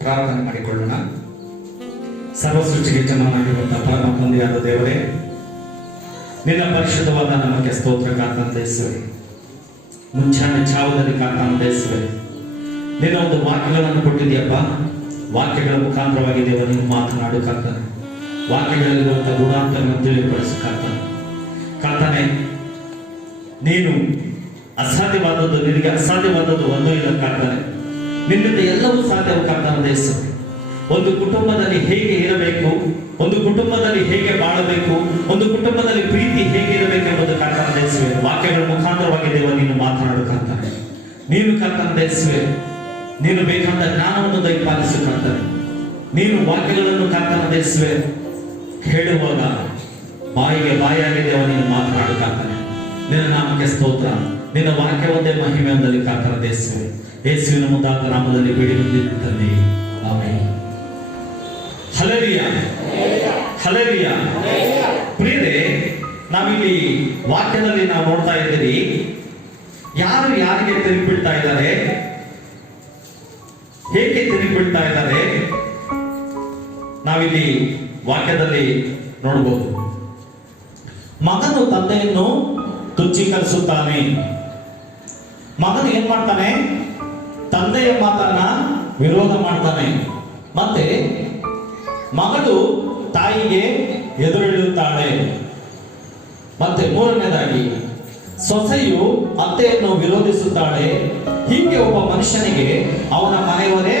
ಪ್ರಾರ್ಥನೆ ಮಾಡಿಕೊಳ್ಳೋಣ. ಸರ್ವಸೃಷ್ಟಿಗೆ ಚೆನ್ನಾಗಿರುವಂತಹ ಪರಮ ತಂದೆಯಾದ ದೇವರೇ, ನಿನ್ನ ಪರಿಶುದ್ಧವಾದ ನಮಗೆ ಸ್ತೋತ್ರ ಕಾತಂದೇಸುವೆ. ಮುಂಚಾನೆ ಚಾವದಲ್ಲಿ ಕಾತಂದೇಸುವೆ. ನಿನ್ನ ಒಂದು ವಾಕ್ಯಗಳನ್ನು ಕೊಟ್ಟಿದ್ಯಪ್ಪ. ವಾಕ್ಯಗಳ ಮುಖಾಂತರವಾಗಿ ದೇವ ನೀನು ಮಾತನಾಡು ಕರ್ತನೆ. ವಾಕ್ಯಗಳಲ್ಲಿರುವಂತಹ ಗುಣಾಂತರವನ್ನು ತಿಳಿಪಡಿಸು ಕರ್ತನೆ. ಕರ್ತನೆ, ನೀನು ಅಸಾಧ್ಯವಾದದ್ದು, ನಿನಗೆ ಅಸಾಧ್ಯವಾದದ್ದು ಒಂದೂ ಇಲ್ಲ ಕರ್ತನೆ. ನಿನ್ನಿಂದ ಎಲ್ಲವೂ ಸಾಧ್ಯವು ಕರ್ತನ ದೇಶ. ಒಂದು ಕುಟುಂಬದಲ್ಲಿ ಹೇಗೆ ಇರಬೇಕು, ಒಂದು ಕುಟುಂಬದಲ್ಲಿ ಹೇಗೆ ಬಾಳಬೇಕು, ಒಂದು ಕುಟುಂಬದಲ್ಲಿ ಪ್ರೀತಿ ಹೇಗೆ ಇರಬೇಕೆಂಬುದು ಕರ್ತನ ದೇಶವೇ. ವಾಕ್ಯಗಳ ಮುಖಾಂತರವಾಗಿ ದೇವ ನೀನು ಮಾತನಾಡು ಕರ್ತನೆ. ನೀನು ಕರ್ತನ ದೇಶವೇ, ನೀನು ಬೇಕಾದ ಜ್ಞಾನವನ್ನು ದಯಪಾಲಿಸು ಕರ್ತನೆ. ನೀನು ವಾಕ್ಯಗಳನ್ನು ಕರ್ತನ ದೇಶವೇ ಹೇಳುವಾಗ ಬಾಯಿಗೆ ಬಾಯಾಗಿ ದೇವ ನೀನು ಮಾತನಾಡು ಕರ್ತನೆ. ನಿನ್ನ ನಾಮಕ್ಕೆ ಸ್ತೋತ್ರ. ನಿನ್ನ ವಾಕ್ಯ ಒಂದೇ ಮಹಿಮೆ ಒಂದಲ್ಲಿ ಕರ್ತನ ದೇಶವೇ. ಯೇಸುವಿನ ಮುದ್ದಾದ ನಾಮದಲ್ಲಿ ಬೇಡಿ ಬಂದಿದ್ದಂತೆ ಆಮೆನ್. Hallelujah, hallelujah. ಪ್ರಿಯರೇ, ನಾವಿಲ್ಲಿ ವಾಕ್ಯದಲ್ಲಿ ನಾವು ನೋಡ್ತಾ ಇದ್ದೀರಿ, ಯಾರು ಯಾರಿಗೆ ತಿರುಗಿಬಿಡ್ತಾ ಇದ್ದಾರೆ, ಹೇಗೆ ತಿರುಗಿಬಿಡ್ತಾ ಇದ್ದಾರೆ, ನಾವಿಲ್ಲಿ ವಾಕ್ಯದಲ್ಲಿ ನೋಡಬಹುದು. ಮಗನು ತಂದೆಯನ್ನು ತುಚ್ಛೀಕರಿಸುತ್ತಾನೆ. ಮಗನು ಏನ್ ಮಾಡ್ತಾನೆ? ತಂದೆಯ ಮಾತನ್ನ ವಿರೋಧ ಮಾಡ್ತಾನೆ. ಮತ್ತೆ ಮಗಳು ತಾಯಿಗೆ ಎದುರಿಡುತ್ತಾಳೆ. ಮತ್ತೆ ಮೂರನೇದಾಗಿ ಸೊಸೆಯು ಅತ್ತೆಯನ್ನು ವಿರೋಧಿಸುತ್ತಾಳೆ. ಹೀಗೆ ಒಬ್ಬ ಮನುಷ್ಯನಿಗೆ ಅವನ ಮನೆಯವರೇ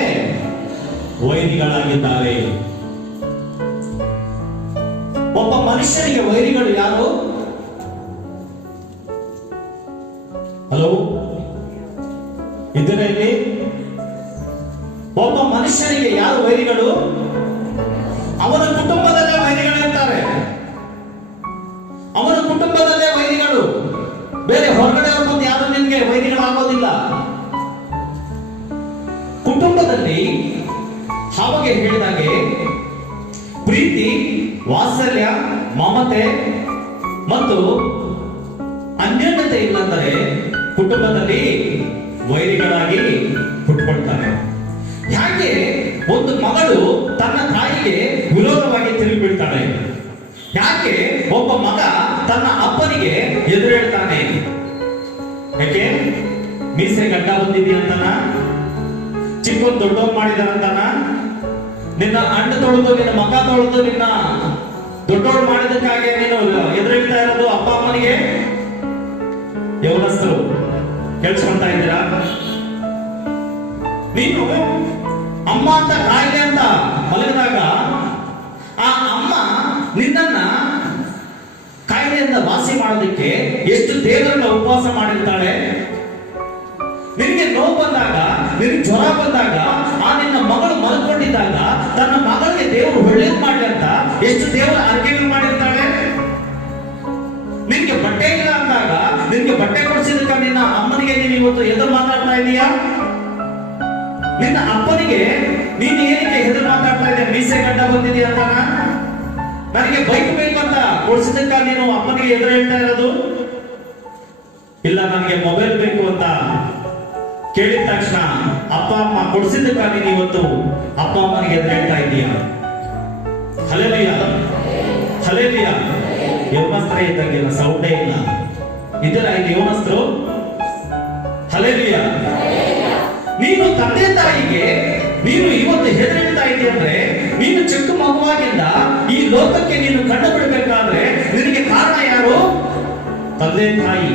ವೈರಿಗಳಾಗಿದ್ದಾರೆ. ಒಬ್ಬ ಮನುಷ್ಯನಿಗೆ ವೈರಿಗಳು ಯಾರು? ಹಲೋ, ಇದರಲ್ಲಿ ಒಬ್ಬ ಮನುಷ್ಯನಿಗೆ ಯಾರು ವೈರಿಗಳು? ಅವನ ಕುಟುಂಬದಲ್ಲೇ ವೈರಿಗಳಿರ್ತಾರೆ. ಅವನ ಕುಟುಂಬದಲ್ಲೇ ವೈರಿಗಳು. ಬೇರೆ ಹೊರಗಡೆ ಬಂದು ಯಾರು ನಿನ್ಗೆ ವೈರಿಗಳಾಗೋದಿಲ್ಲ. ಕುಟುಂಬದಲ್ಲಿ ಹಾಗೆ ಹೇಳಿದಾಗೆ ಪ್ರೀತಿ, ವಾತ್ಸಲ್ಯ, ಮಮತೆ ಮತ್ತು ಅನ್ಯೋನ್ಯತೆ ಇಲ್ಲಂದರೆ ಕುಟುಂಬದಲ್ಲಿ ವೈರಿಗಳಾಗಿ ಹುಟ್ಟುಕೊಳ್ತಾರೆ. ಯಾಕೆ ಒಂದು ಮಗಳು ತನ್ನ ತಾಯಿಗೆ ವಿರೋಧವಾಗಿ ತಿರುಗಿಬಿಡ್ತಾಳೆ? ಯಾಕೆ ಒಬ್ಬ ಮಗ ತನ್ನ ಅಪ್ಪನಿಗೆ ಎದುರೇಳ್ತಾನೆ? ಯಾಕೆ? ಮೀಸೆ ಗಡ್ಡ ಬಂದಿದೆಯಂತನ, ಚಿಕ್ಕನ್ ದೊಡ್ಡವನ್ ಮಾಡಿದಾರಂತನ, ನಿನ್ನ ಅಣ್ಣ ತೊಳೆದು ನಿನ್ನ ಮಗ ತೊಳೆದು ನಿನ್ನ ದೊಡ್ಡವಳು ಮಾಡಿದಕ್ಕಾಗಿ ನೀನು ಎದುರೇಳ್ತಾ ಇರೋದು ಅಪ್ಪ ಅಮ್ಮನಿಗೆ? ಯೌವನಸ್ಥರು ಕೇಳಿಸ್ಕೊಂತಾ ಇದ್ದೀರಾ? ನೀನು ಅಮ್ಮ ಅಂತ ಕಾಯಿಲೆ ಅಂತ ಮಲಗಿದಾಗ ಆ ಅಮ್ಮ ನಿನ್ನನ್ನ ಕಾಯಿಲೆಯಿಂದ ವಾಸಿ ಮಾಡೋದಕ್ಕೆ ಎಷ್ಟು ದೇವರನ್ನ ಉಪವಾಸ ಮಾಡಿರ್ತಾಳೆ. ನಿನಗೆ ನೋವು ಬಂದಾಗ, ನಿನಗೆ ಜ್ವರ ಬಂದಾಗ, ಆ ನಿನ್ನ ಮಗಳು ಮಲ್ಕೊಂಡಿದ್ದಾಗ ತನ್ನ ಮಗಳಿಗೆ ದೇವರು ಒಳ್ಳೇದು ಮಾಡ್ಲಿ ಅಂತ ಎಷ್ಟು ದೇವರ ಅರ್ಕೆಗಳು ಮಾಡಿರ್ತಾಳೆ. ನಿನ್ಗೆ ಬಟ್ಟೆ ಇಲ್ಲ ಅಂದಾಗ ನಿನ್ಗೆ ಬಟ್ಟೆ ಕೊಡಿಸಿದಕ್ಕ ನಿನ್ನ ಅಮ್ಮನಿಗೆ ನೀನು ಇವತ್ತು ಎದುರು ಮಾತಾಡ್ತಾ ಇದೀಯಾ? ನಿನ್ನ ಅಪ್ಪನಿಗೆ ನೀನು ಏನಕ್ಕೆ ಎದುರು ಮಾತಾಡ್ತಾ ಇದೆಯಾ? ಮೀಸೆ ಗಡ್ಡ ಬಂದಿದೆಯಾ ಅಂತಾನ? ನನಗೆ ಬೈಕ್ ಬೇಕು ಅಂತ ಕೊಡಿಸಿದಕ್ಕ ನೀನು ಅಪ್ಪನಿಗೆ ಎದುರು ಹೇಳ್ತಾ ಇರೋದು? ಇಲ್ಲ, ನನಗೆ ಮೊಬೈಲ್ ಬೇಕು ಅಂತ ಕೇಳಿದ ತಕ್ಷಣ ಅಪ್ಪ ಅಮ್ಮ ಕೊಡಿಸಿದಕ್ಕ ನೀನು ಇವತ್ತು ಅಪ್ಪ ಅಮ್ಮನಿಗೆ ಎದುರು ಹೇಳ್ತಾ ಇದೀಯಾ? Hallelujah, hallelujah. ಯೌವನಸ್ಥರ ಇದ್ದಂಗಿಲ್ಲ, ಸೌಂಡೇ ಇಲ್ಲ. ಇದರ ಇಲ್ಲಿ ಯೌವನಸ್ಥರು. ಹಲ್ಲೆಲೂಯಾ. ನೀನು ತಂದೆ ತಾಯಿಗೆ ನೀನು ಇವತ್ತು ಹೆದರಿಡ್ತಾ ಇದೆಯಾ ಅಂದ್ರೆ, ನೀನು ಚಿಕ್ಕ ಮಗುವಾಗಿಂದ ಈ ಲೋಕಕ್ಕೆ ನೀನು ಕಂಡು ಬಿಡಬೇಕಾದ್ರೆ ನಿನಗೆ ಕಾರಣ ಯಾರು? ತಂದೆ ತಾಯಿ.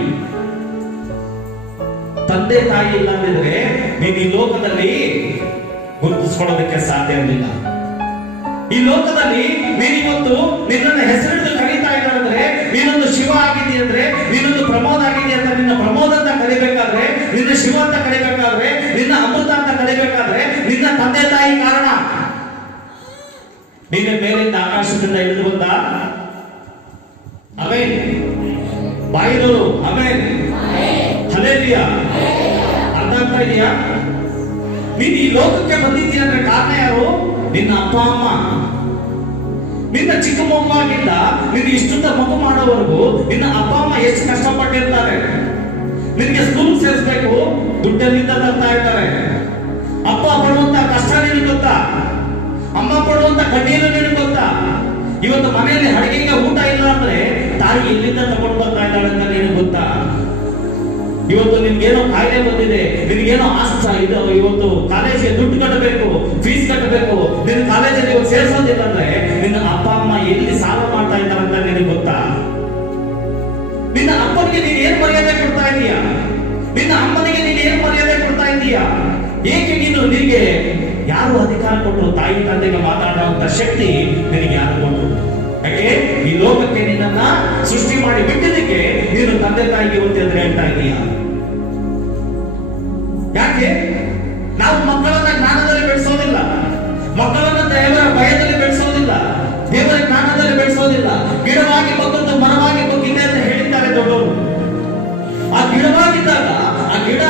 ತಂದೆ ತಾಯಿ ಇಲ್ಲ ಅಂದಿದ್ರೆ ನೀನು ಈ ಲೋಕದಲ್ಲಿ ಗುರುತಿಸ್ಕೊಳ್ಳೋದಕ್ಕೆ ಸಾಧ್ಯ ಇರಲಿಲ್ಲ. ಈ ಲೋಕದಲ್ಲಿ ನೀನಿವತ್ತು ನಿನ್ನನ್ನ ಹೆಸರಿಡಿದು ಕರೀತಾ ಇದ್ದಾರೆ, ನೀನೊಂದು ಶಿವ ಆಗಿದ್ದೀಯ ಅಂದ್ರೆ, ನೀನೊಂದು ಪ್ರಮೋದ್ ಆಗಿದ್ದೀಯ ಅಂತ ನಿನ್ನ ಪ್ರಮೋದ್ ಅಂತ ಕರಿಬೇಕಾದ್ರೆ, ನಿನ್ನ ಶಿವ ಅಂತ ಕರಿಬೇಕಾದ್ರೆ, ನಿನ್ನ ಅಮೃತ ಅಂತ ಕರಿಬೇಕಾದ್ರೆ ನಿನ್ನ ತಂದೆ ತಾಯಿ ಕಾರಣ. ನಿನ್ನ ಮೇಲಿಂದ ಆಕಾಶದಿಂದ ಇಳಿದು ಬಂದ ಆಮೆನ್, ಬಾಯಿರೋರು ಆಮೆನ್, ಹಲ್ಲೆಲೂಯಾ. ಅರ್ಥ ಆಗ್ತಾ ಇದೆಯಾ? ನೀನು ಈ ಲೋಕಕ್ಕೆ ಬಂದಿದ್ದೀಯ ಅಂದ್ರೆ ಕಾರಣ ಯಾರು? ನಿನ್ನ ಅಪ್ಪ ಅಮ್ಮ. ನಿನ್ನ ಚಿಕ್ಕ ಮಗುವಾಗಿಂದ ನಿನ್ನ ಇಷ್ಟುತ್ತ ಮಗು ಮಾಡೋವರೆಗೂ ನಿನ್ನ ಅಪ್ಪ ಅಮ್ಮ ಎಷ್ಟು ಕಷ್ಟಪಟ್ಟಿರ್ತಾರೆ. ನಿನ್ಗೆ ಸ್ಕೂಲ್ ಸೇರಿಸಬೇಕು, ದುಡ್ಡೆಲ್ಲಿಂದ ತರ್ತಾ ಇರ್ತಾರೆ. ಅಪ್ಪ ಪಡುವಂತ ಕಷ್ಟ ನಿನಗೆ ಗೊತ್ತಾ? ಅಮ್ಮ ಪಡುವಂತ ಕಣ್ಣೀರು ನಿನಗೆ ಗೊತ್ತಾ? ಇವತ್ತು ಮನೆಯಲ್ಲಿ ಅಡಿಗೆಗೆ ಊಟ ಇಲ್ಲ ಅಂದ್ರೆ ತಾಯಿ ಎಲ್ಲಿಂದ ತಗೊಂಡು ಬರ್ತಾ ಇದ್ದಾಳೆ ಅಂತ ನಿನಗೆ ಗೊತ್ತಾ? ಇವತ್ತು ನಿನ್ಗೇನೋ ಕಾಯಿಲೆ ಬಂದಿದೆ, ನಿನ್ಗೇನೋ ಇದು ಇವತ್ತು ಕಾಲೇಜಿಗೆ ದುಡ್ಡು ಕಟ್ಟಬೇಕು, ಫೀಸ್ ಕಟ್ಟಬೇಕು, ನಿನ್ನ ಕಾಲೇಜಲ್ಲಿ ಇವತ್ತು ಸೇರಿಸೋದಿಲ್ಲ ಅಂದ್ರೆ ನಿನ್ನ ಅಪ್ಪ ಅಮ್ಮ ಎಲ್ಲಿ ಸಾಲ ಮಾಡ್ತಾ ಇದ್ದಾರೆ ಅಂತ ನಿನಗೆ ಗೊತ್ತಾ? ನಿನ್ನ ಅಪ್ಪನಿಗೆ ನೀನ್ ಏನ್ ಮರ್ಯಾದೆ ಕೊಡ್ತಾ ಇದೀಯಾ? ನಿನ್ನ ಅಮ್ಮನಿಗೆ ನೀನ್ ಏನ್ ಮರ್ಯಾದೆ ಕೊಡ್ತಾ ಇದೀಯಾ? ಏಕೆ ನಿನಗೆ ಯಾರು ಅಧಿಕಾರ ಕೊಟ್ಟರು? ತಾಯಿ ತಂದೆಗೆ ಮಾತಾಡುವಂತ ಶಕ್ತಿ ನಿನಗೆ ಯಾರು ಕೊಟ್ಟರು? ಯಾಕೆ ಈ ಲೋಕಕ್ಕೆ ನಿನ್ನನ್ನ ಸೃಷ್ಟಿ ಮಾಡಿ ಬಿಟ್ಟಿದ್ದಕ್ಕೆ ನೀನು ತಂದೆ ತಾಯಿಗೆ ಇವತ್ತು ಎದುರು ಹೇಳ್ತಾ ಇದೀಯ? ಯಾಕೆ ನಾವು ಮಕ್ಕಳನ್ನ ಜ್ಞಾನದಲ್ಲಿ ಬೆಳೆಸೋದಿಲ್ಲ, ಮಕ್ಕಳನ್ನ ದೇವರ ಭಯದಲ್ಲಿ ಬೆಳೆಸೋದಿಲ್ಲ, ದೇವರ ಜ್ಞಾನದಲ್ಲಿ ಬೆಳೆಸೋದಿಲ್ಲ? ಗಿಡವಾಗಿ ಬಗ್ಗದ್ದು ಮರವಾಗಿ ಬಗ್ಗಿದೆ ಅಂತ ಹೇಳಿದ್ದಾರೆ ದೊಡ್ಡವರು. ಆ ಗಿಡವಾಗಿದ್ದಾಗ ಆ ಗಿಡ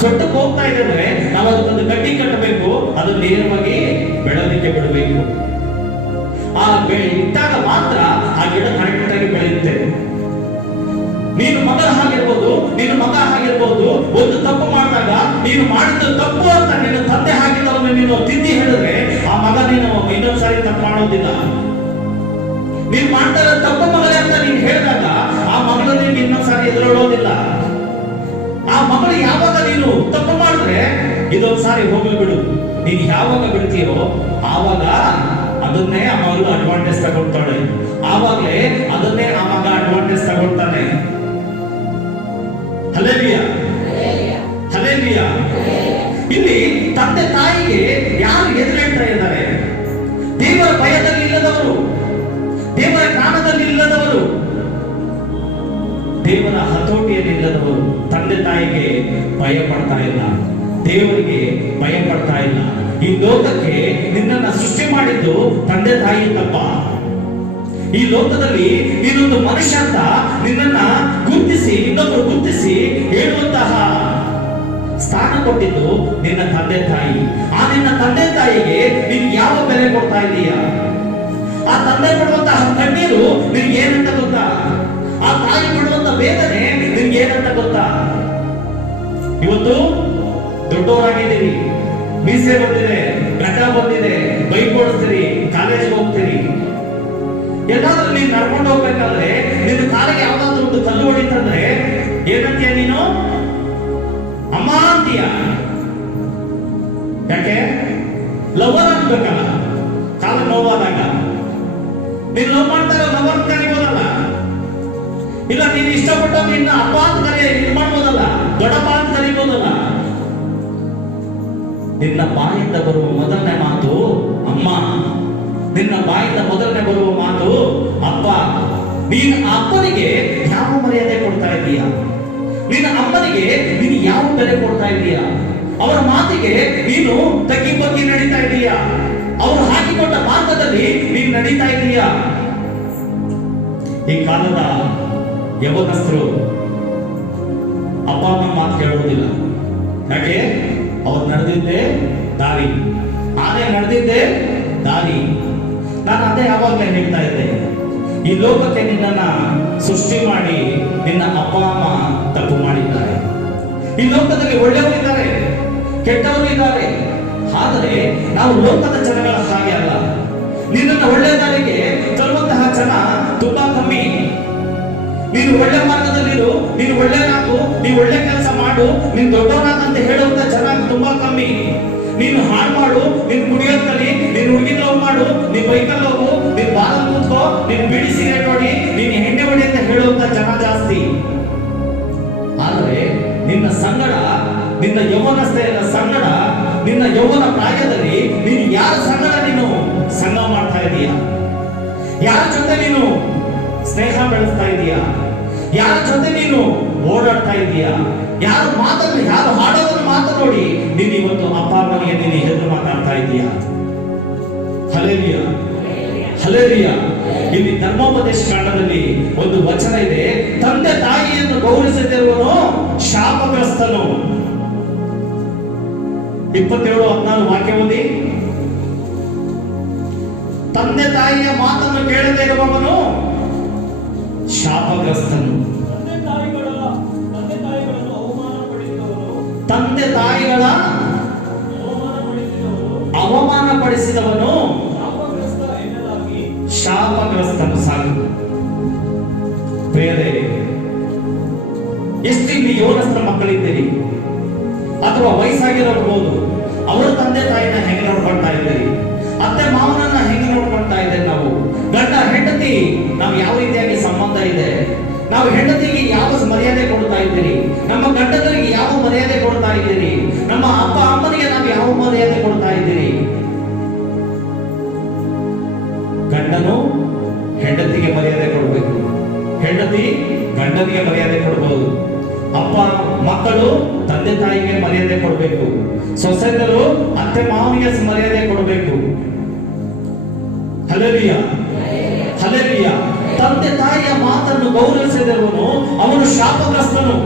ಸೊಟ್ಟಕ್ಕೆ ಹೋಗ್ತಾ ಇದೆ ಅಂದ್ರೆ ನಾವು ಅದಕ್ಕೊಂದು ಗಟ್ಟಿ ಕಟ್ಟಬೇಕು, ಅದು ನೇರವಾಗಿ ಬೆಳೋದಿಕ್ಕೆ ಬಿಡಬೇಕು. ಆ ಇಟ್ಟಾಗ ಮಾತ್ರ ಆ ಗಿಡ ಕರೆಕ್ಟ್ ಆಗಿ ಬೆಳೆಯುತ್ತೆ. ನೀನು ಮಗ ಆಗಿರ್ಬೋದು, ಒಂದು ತಪ್ಪು ಮಾಡಿದಾಗ ನೀನು ಮಾಡಿದ್ದು ತಪ್ಪು ಅಂತ ನಿನ್ನ ತಂದೆ ಹಾಕಿದವನ್ನ ನೀನು ತಿದ್ದಿ ಹೇಳಿದ್ರೆ ಆ ಮಗ ನೀನು ಇನ್ನೊಂದ್ಸಾರಿ ತಪ್ಪು ಮಾಡೋದಿಲ್ಲ. ನೀನ್ ಮಾಡ್ತಾ ಇರೋ ತಪ್ಪು ಮಗಳೇ ಅಂತ ನೀನು ಹೇಳಿದಾಗ ಆ ಮಗಳು ನಿನ್ಗೆ ಇನ್ನೊಂದ್ಸಾರಿ ಎದುರೋಡೋದಿಲ್ಲ. ಆ ಮಗಳು ಯಾವಾಗ ನೀನು ತಪ್ಪು ಮಾಡಿದ್ರೆ ಇದೊಂದ್ಸಾರಿ ಹೋಗ್ಲಿ ಬಿಡು, ನೀನು ಯಾವಾಗ ಬಿಡ್ತೀಯೋ ಆವಾಗ ಅದನ್ನೇ ಆ ಮಗಳು ಅಡ್ವಾಂಟೇಜ್ ತಗೊಳ್ತಾಳೆ, ಆವಾಗಲೇ ಅದನ್ನೇ ಆ ಮಗ ಅಡ್ವಾಂಟೇಜ್ ತಗೊಳ್ತಾನೆ. Hallelujah, hallelujah. ಇಲ್ಲಿ ತಂದೆ ತಾಯಿಗೆ ಯಾರು ಎದುರೇಳ್ತಾ ಇದ್ದಾರೆ? ದೇವರ ಭಯದಲ್ಲಿ ಇಲ್ಲದವರು, ದೇವರ ಜ್ಞಾನದಲ್ಲಿ ಇಲ್ಲದವರು, ದೇವರ ಹತೋಟಿಯಲ್ಲಿ ಇಲ್ಲದವರು ತಂದೆ ತಾಯಿಗೆ ಭಯ ಪಡ್ತಾ ಇಲ್ಲ, ದೇವರಿಗೆ ಭಯ ಪಡ್ತಾ ಇಲ್ಲ. ಈ ಲೋಕಕ್ಕೆ ನಿನ್ನನ್ನ ಸೃಷ್ಟಿ ಮಾಡಿದ್ದು ತಂದೆ ತಾಯಿ ತಪ್ಪ? ಈ ಲೋಕದಲ್ಲಿ ನೀನೊಂದು ಮನುಷ್ಯ ಅಂತ ನಿನ್ನನ್ನ ಗುರುತಿಸಿ ಇನ್ನೊಬ್ಬರು ಗುರುತಿಸಿ ಹೇಳುವಂತಹ ಸ್ಥಾನ ಕೊಟ್ಟಿದ್ದು ನಿನ್ನ ತಂದೆ ತಾಯಿ. ಆ ನಿನ್ನ ತಂದೆ ತಾಯಿಗೆ ನೀನು ಯಾವ ಬೆಲೆ ಕೊಡ್ತಾ ಇದೀಯ? ಆ ತಂದೆ ಪಡುವಂತಹ ಕಣ್ಣೀರು ನಿನ್ಗೆ ಏನಂತ ಗೊತ್ತಾ? ಆ ತಾಯಿ ಪಡುವಂತ ವೇದನೆ ನಿನ್ಗೆ ಏನಂತ ಗೊತ್ತಾ? ಇವತ್ತು ದೊಡ್ಡವರಾಗಿದ್ದೀರಿ, ಮೀಸೆ ಬಂದಿದೆ, ಗಡ್ಡ ಬಂದಿದೆ, ಬೈಕ್ ಓಡಿಸ್ತೀರಿ, ಕಾಲೇಜ್ಗೆ ಹೋಗ್ತೀರಿ. ಎಲ್ಲಾದ್ರೂ ನೀನ್ ನಡ್ಕೊಂಡು ಹೋಗ್ಬೇಕಾದ್ರೆ ನಿನ್ನ ಕಾಲಿಗೆ ಯಾವ್ದಾದ್ರು ಒಂದು ಕಲ್ಲು ಹೊಡಿತಂದ್ರೆ ಏನಂತೀಯ ನೀನು? ಅಮ್ಮ ಅಂತೀಯ. ಯಾಕೆ? ಲವರ್ ಅನ್ಬೇಕಲ್ಲ. ಕಾಲ ನೋವಾದಾಗ ನೀನ್ ಲವ್ ಮಾಡ್ತಾರೆ ಲವರ್ ಕರಿಬೋದಲ್ಲ, ಇಲ್ಲ ನೀನ್ ಇಷ್ಟಪಟ್ಟ ನಿನ್ನ ಅಪ್ಪ ಅಂತ ಇದು ಮಾಡ್ಬೋದಲ್ಲ, ದೊಡ್ಡಪ್ಪ ಅಂತ ಕರಿಬೋದಲ್ಲ. ನಿನ್ನ ಬಾಯಿಂದ ಬರುವ ಮೊದಲನೇ ಮಾತು ಅಮ್ಮ, ನಿನ್ನ ಬಾಯಿಂದ ಮೊದಲನೇ ಬರುವ ಮಾತು ಅಪ್ಪ. ನೀನು ಅಪ್ಪನಿಗೆ ಯಾವ ಮರ್ಯಾದೆ ಕೊಡ್ತಾ ಇದೀಯ? ನಿನ್ನ ಅಮ್ಮನಿಗೆ ನೀನು ಯಾವ ಬೆಲೆ ಕೊಡ್ತಾ ಇದೀಯ? ಅವರ ಮಾತಿಗೆ ನೀನು ತಗ್ಗಿ ಬಗ್ಗಿ ನಡೀತಾ ಇದೀಯ? ಅವರು ಹಾಕಿಕೊಂಡ ಮಾರ್ಗದಲ್ಲಿ ನೀನು ನಡೀತಾ ಇದೀಯ? ಈ ಕಾಲದ ಯವನಸ್ಥರು ಅಪ್ಪ ಅಮ್ಮ ಮಾತು ಕೇಳುವುದಿಲ್ಲ. ಯಾಕೆ? ಅವ್ರು ನಡೆದಿದ್ದೆ ದಾರಿ, ಆನೆ ನಡೆದಿದ್ದೆ ದಾರಿ. ನಾನು ಅದೇ ಯಾವಾಗಲೇ ಹೇಳ್ತಾ ಇದ್ದೆ, ಈ ಲೋಕಕ್ಕೆ ನಿನ್ನನ್ನ ಸೃಷ್ಟಿ ಮಾಡಿ ನಿನ್ನ ಅಪ್ಪ ಅಮ್ಮ ತಪ್ಪು ಮಾಡಿದ್ದಾರೆ. ಈ ಲೋಕದಲ್ಲಿ ಒಳ್ಳೆಯವರು ಇದ್ದಾರೆ, ಕೆಟ್ಟವರು ಇದ್ದಾರೆ. ಆದರೆ ನಾವು ಲೋಕದ ಜನಗಳ ಹಾಗೆ ಅಲ್ಲ. ನಿನ್ನನ್ನು ಒಳ್ಳೆ ದಾರಿಗೆ ತರುವಂತಹ ಜನ ತುಂಬಾ ಕಮ್ಮಿ. ನೀನು ಒಳ್ಳೆ ಮಾರ್ಗದಲ್ಲಿರು, ನೀನು ಒಳ್ಳೆನಾಗು, ನೀನು ಒಳ್ಳೆ ಕೆಲಸ ಮಾಡು, ನೀನು ದೊಡ್ಡವನಾಗಂತ ಹೇಳುವಂತ ಜನ ತುಂಬಾ ಕಮ್ಮಿ. ನೀನು ಹಾಳು ಮಾಡು, ನೀನು ಕುಡಿಯೋದ್ ಕಲಿ, ನೀನು ಹುಡುಗಿನ ಲವ್ ಮಾಡು, ನೀನು ಬೈಕಲ್ಲಿ ಹೋಗು, ನೀನು ಬಾಲ್ ಕೂತ್ಕೋ, ನೀನು ಬಿಡಿ ಸಿಗರೇಟ್ ಹೊಡಿ, ನೀನು ಎಣ್ಣೆ ಹೊಡಿ ಅಂತ ಹೇಳುವಂತ ಜನ ಜಾಸ್ತಿ. ಆದರೆ ನಿನ್ನ ಸಂಗಡ, ನಿನ್ನ ಯೌವನಸ್ಥೆಯ ಸಂಗಡ, ನಿನ್ನ ಯೌವನ ಪ್ರಾಯದಲ್ಲಿ ನೀನು ಯಾರ ಸಂಗಡ ನೀನು ಸಂಗ ಮಾಡ್ತಾ ಇದೀಯ? ಯಾರ ಜೊತೆ ನೀನು ಸ್ನೇಹ ಬೆಳೆಸ್ತಾ ಇದೀಯ? ಯಾರ ಜೊತೆ ನೀನು ಓಡಾಡ್ತಾ ಇದೀಯ? ಯಾರು ಮಾತನ್ನು, ಯಾರು ಹಾಡೋದನ್ನು ಮಾತು ನೋಡಿ ನೀನು ಇವತ್ತು ಅಪ್ಪ ಅಮ್ಮನಿಗೆ ನೀನು ಹೆದರು ಮಾತಾಡ್ತಾ ಇದೀಯ? Hallelujah, hallelujah. ಇಲ್ಲಿ ಧರ್ಮೋಪದೇಶ ಕಾಂಡದಲ್ಲಿ ಒಂದು ವಚನ ಇದೆ, ತಂದೆ ತಾಯಿಯನ್ನು ಗೌರವಿಸದಿರುವನು ಶಾಪಗ್ರಸ್ತನು. 27:14 ವಾಕ್ಯ ಓದಿ. ತಂದೆ ತಾಯಿಯ ಮಾತನ್ನು ಕೇಳದೇ ಇರುವವನು ಶಾಪಗ್ರಸ್ತನು. ತಂದೆ ತಾಯಿಗಳ ಶಾಪಗ್ರಸ್ತನು ಸಾಕು. ಪ್ರಿಯರೇ, ಎಷ್ಟು ಇಲ್ಲಿ ಯೌವನಸ್ಥ ಮಕ್ಕಳಿದ್ದೀರಿ ಅಥವಾ ವಯಸ್ಸಾಗಿರಬಹುದು, ಅವರ ತಂದೆ ತಾಯಿನ ಹೆಂಗೆ ನೋಡ್ಕೊಳ್ತಾ ಇದ್ದೀರಿ? ಅತ್ತೆ ಮಾವನನ್ನ ಹೆಂಗೆ ನೋಡ್ಕೊಳ್ತಾ ಇದ್ದೇವೆ? ನಾವು ಗಂಡ ಹೆಂಡತಿ ನಾವು ಯಾವ ರೀತಿಯಾಗಿ ಸಂಬಂಧ ಇದೆ? ನಾವು ಹೆಂಡತಿಗೆ ಯಾವ ಮರ್ಯಾದೆ ಕೊಡ್ತಾ ಇದ್ದೀರಿ? ನಮ್ಮ ಗಂಡನಿಗೆ ಯಾವ ಮರ್ಯಾದೆ ಕೊಡ್ತಾ ಇದ್ದೀರಿ? ನಮ್ಮ ಅಪ್ಪ ಅಮ್ಮನಿಗೆ ನಾವು ಯಾವ ಮರ್ಯಾದೆ ಕೊಡ್ತಾ ಇದ್ದೀರಿ? ಗಂಡನು ಹೆಂಡತಿಗೆ ಮರ್ಯಾದೆ ಕೊಡಬೇಕು, ಹೆಂಡತಿ ಗಂಡನಿಗೆ ಮರ್ಯಾದೆ ಕೊಡಬಹುದು, ಅಪ್ಪ ಮಕ್ಕಳು ತಂದೆ ತಾಯಿಗೆ ಮರ್ಯಾದೆ ಕೊಡಬೇಕು, ಸೊಸೆಯರು ಅತ್ತೆ ಮಾವನಿಗೆ ಮರ್ಯಾದೆ ಕೊಡಬೇಕು. Hallelujah, hallelujah. ತಂದೆ ತಾಯಿಯ ಮಾತನ್ನು ಗೌರವಿಸದವನು ಅವನು ಶಾಪಗ್ರಸ್ತನು.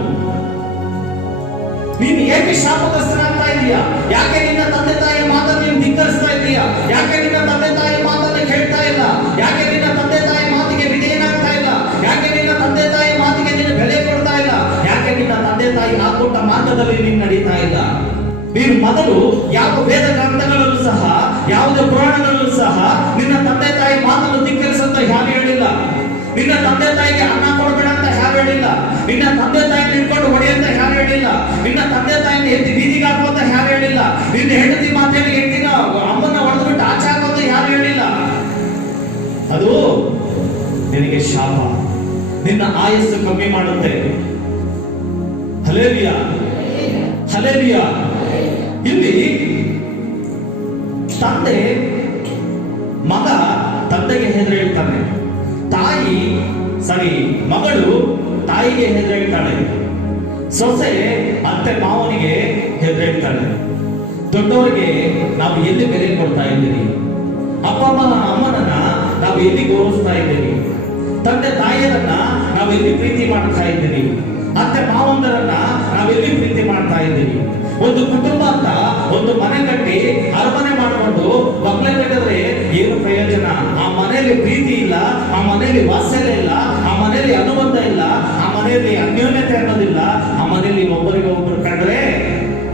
ನೀನು ಏಕೆ ಶಾಪಗ್ರಸ್ತನಾಗ್ತಾ ಇದೀಯಾ? ಯಾಕೆ ನಿನ್ನ ತಂದೆ ತಾಯಿಯ ಮಾತನ್ನು ನೀನು ಧಿಕ್ಕರಿಸ್ತಾ ಇದೀಯಾ? ಯಾಕೆ ನಿನ್ನ ತಂದೆ ತಾಯಿಯ ಮಾತನ್ನು ಕೇಳ್ತಾ ಇಲ್ಲ? ಯಾಕೆ ನಿನ್ನ ತಂದೆ ತಾಯಿ ಮಾತಿಗೆ ವಿಧೇಯನಾಗ್ತಾ ಇಲ್ಲ? ಯಾಕೆ ನಿನ್ನ ತಂದೆ ತಾಯಿ ಮಾತಿಗೆ ನೀನು ಬೆಲೆ ಕೊಡ್ತಾ ಇಲ್ಲ? ಯಾಕೆ ನಿನ್ನ ತಂದೆ ತಾಯಿ ಹಾಕೊಟ್ಟ ಮಾರ್ಗದಲ್ಲಿ ನೀನು ನಡೀತಾ ಇಲ್ಲ? ನೀನು ಮೊದಲು ಯಾವ ವೇದ ಗ್ರಂಥಗಳಲ್ಲೂ ಸಹ, ಯಾವುದೇ ಪುರಾಣಗಳಲ್ಲೂ ಸಹ ನಿನ್ನ ತಂದೆ ತಾಯಿ ಮಾತನ್ನು ಧಿಕ್ಕರಿಸಂತ ಯಾರು ಹೇಳಿಲ್ಲ. ನಿನ್ನ ತಂದೆ ತಾಯಿಗೆ ಅನ್ನ ಕೊಡಬೇಡ ಅಂತ ಯಾರು ಹೇಳಿಲ್ಲ. ನಿನ್ನ ತಂದೆ ತಾಯಿನ ಇಟ್ಕೊಂಡು ಹೊಡಿ ಅಂತ ಯಾರು ಹೇಳಿಲ್ಲ. ನಿನ್ನ ತಂದೆ ತಾಯಿನ ಎತ್ತಿ ಬೀದಿಗೆ ಹಾಕು ಅಂತ ಯಾರು ಹೇಳಿಲ್ಲ. ನಿನ್ನ ಹೆಂಡತಿ ಮಾತೇಳಿ ಹೆಂಡತಿನ ಅಮ್ಮನ್ನ ಹೊಡೆದು ಬಿಟ್ಟು ಆಚೆ ಹಾಕು ಅಂತ ಯಾರು ಹೇಳಿಲ್ಲ. ಅದು ನಿನಗೆ ಶಾಪ, ನಿನ್ನ ಆಯಸ್ಸು ಕಮ್ಮಿ ಮಾಡುತ್ತೆ. Hallelujah, hallelujah. ಇಲ್ಲಿ ತಂದೆ ಮಗ ತಂದೆಗೆ ಹೆದರು ಹೇಳ್ತಾನೆ, ತಾಯಿ ಮಗಳು ತಾಯಿಗೆ ಹೆದರು ಹೇಳ್ತಾಳೆ, ಸೊಸೆ ಅತ್ತೆ ಮಾವನಿಗೆ ಹೆದರು ಹೇಳ್ತಾಳೆ. ದೊಡ್ಡವರಿಗೆ ನಾವು ಎಲ್ಲಿ ಬೆಲೆ ಕೊಡ್ತಾ ಇದ್ದೀರಿ? ಅಪ್ಪ ಅಮ್ಮನನ್ನ ನಾವು ಎಲ್ಲಿ ಗೌರವಿಸ್ತಾ ಇದ್ದೀರಿ? ತಂದೆ ತಾಯಿಯರನ್ನ ನಾವು ಎಲ್ಲಿ ಪ್ರೀತಿ ಮಾಡ್ತಾ ಇದ್ದೀರಿ? ಅತ್ತೆ ಮಾವಂದರನ್ನ ನಾವೆಲ್ಲಿ ಪ್ರೀತಿ ಮಾಡ್ತಾ ಇದ್ದೀವಿ? ಒಂದು ಕುಟುಂಬ ಅಂತ ಒಂದು ಮನೆ ಕಟ್ಟಿ ಅರಮನೆ ಮಾಡಿಕೊಂಡು ಮಕ್ಕಳೇ ಕಟ್ಟಿದ್ರೆ ಏನು ಪ್ರಯೋಜನ? ಆ ಮನೆಯಲ್ಲಿ ಪ್ರೀತಿ ಇಲ್ಲ, ಆ ಮನೆಯಲ್ಲಿ ವಾತ್ಸಲ್ಯ ಇಲ್ಲ, ಆ ಮನೆಯಲ್ಲಿ ಅನುಬಂಧ ಇಲ್ಲ, ಆ ಮನೆಯಲ್ಲಿ ಅನ್ಯೋನ್ಯತೆ ಅನ್ನೋದಿಲ್ಲ, ಆ ಮನೆಯಲ್ಲಿ ಒಬ್ಬರಿಗೆ ಒಬ್ಬರು ಕಂಡ್ರೆ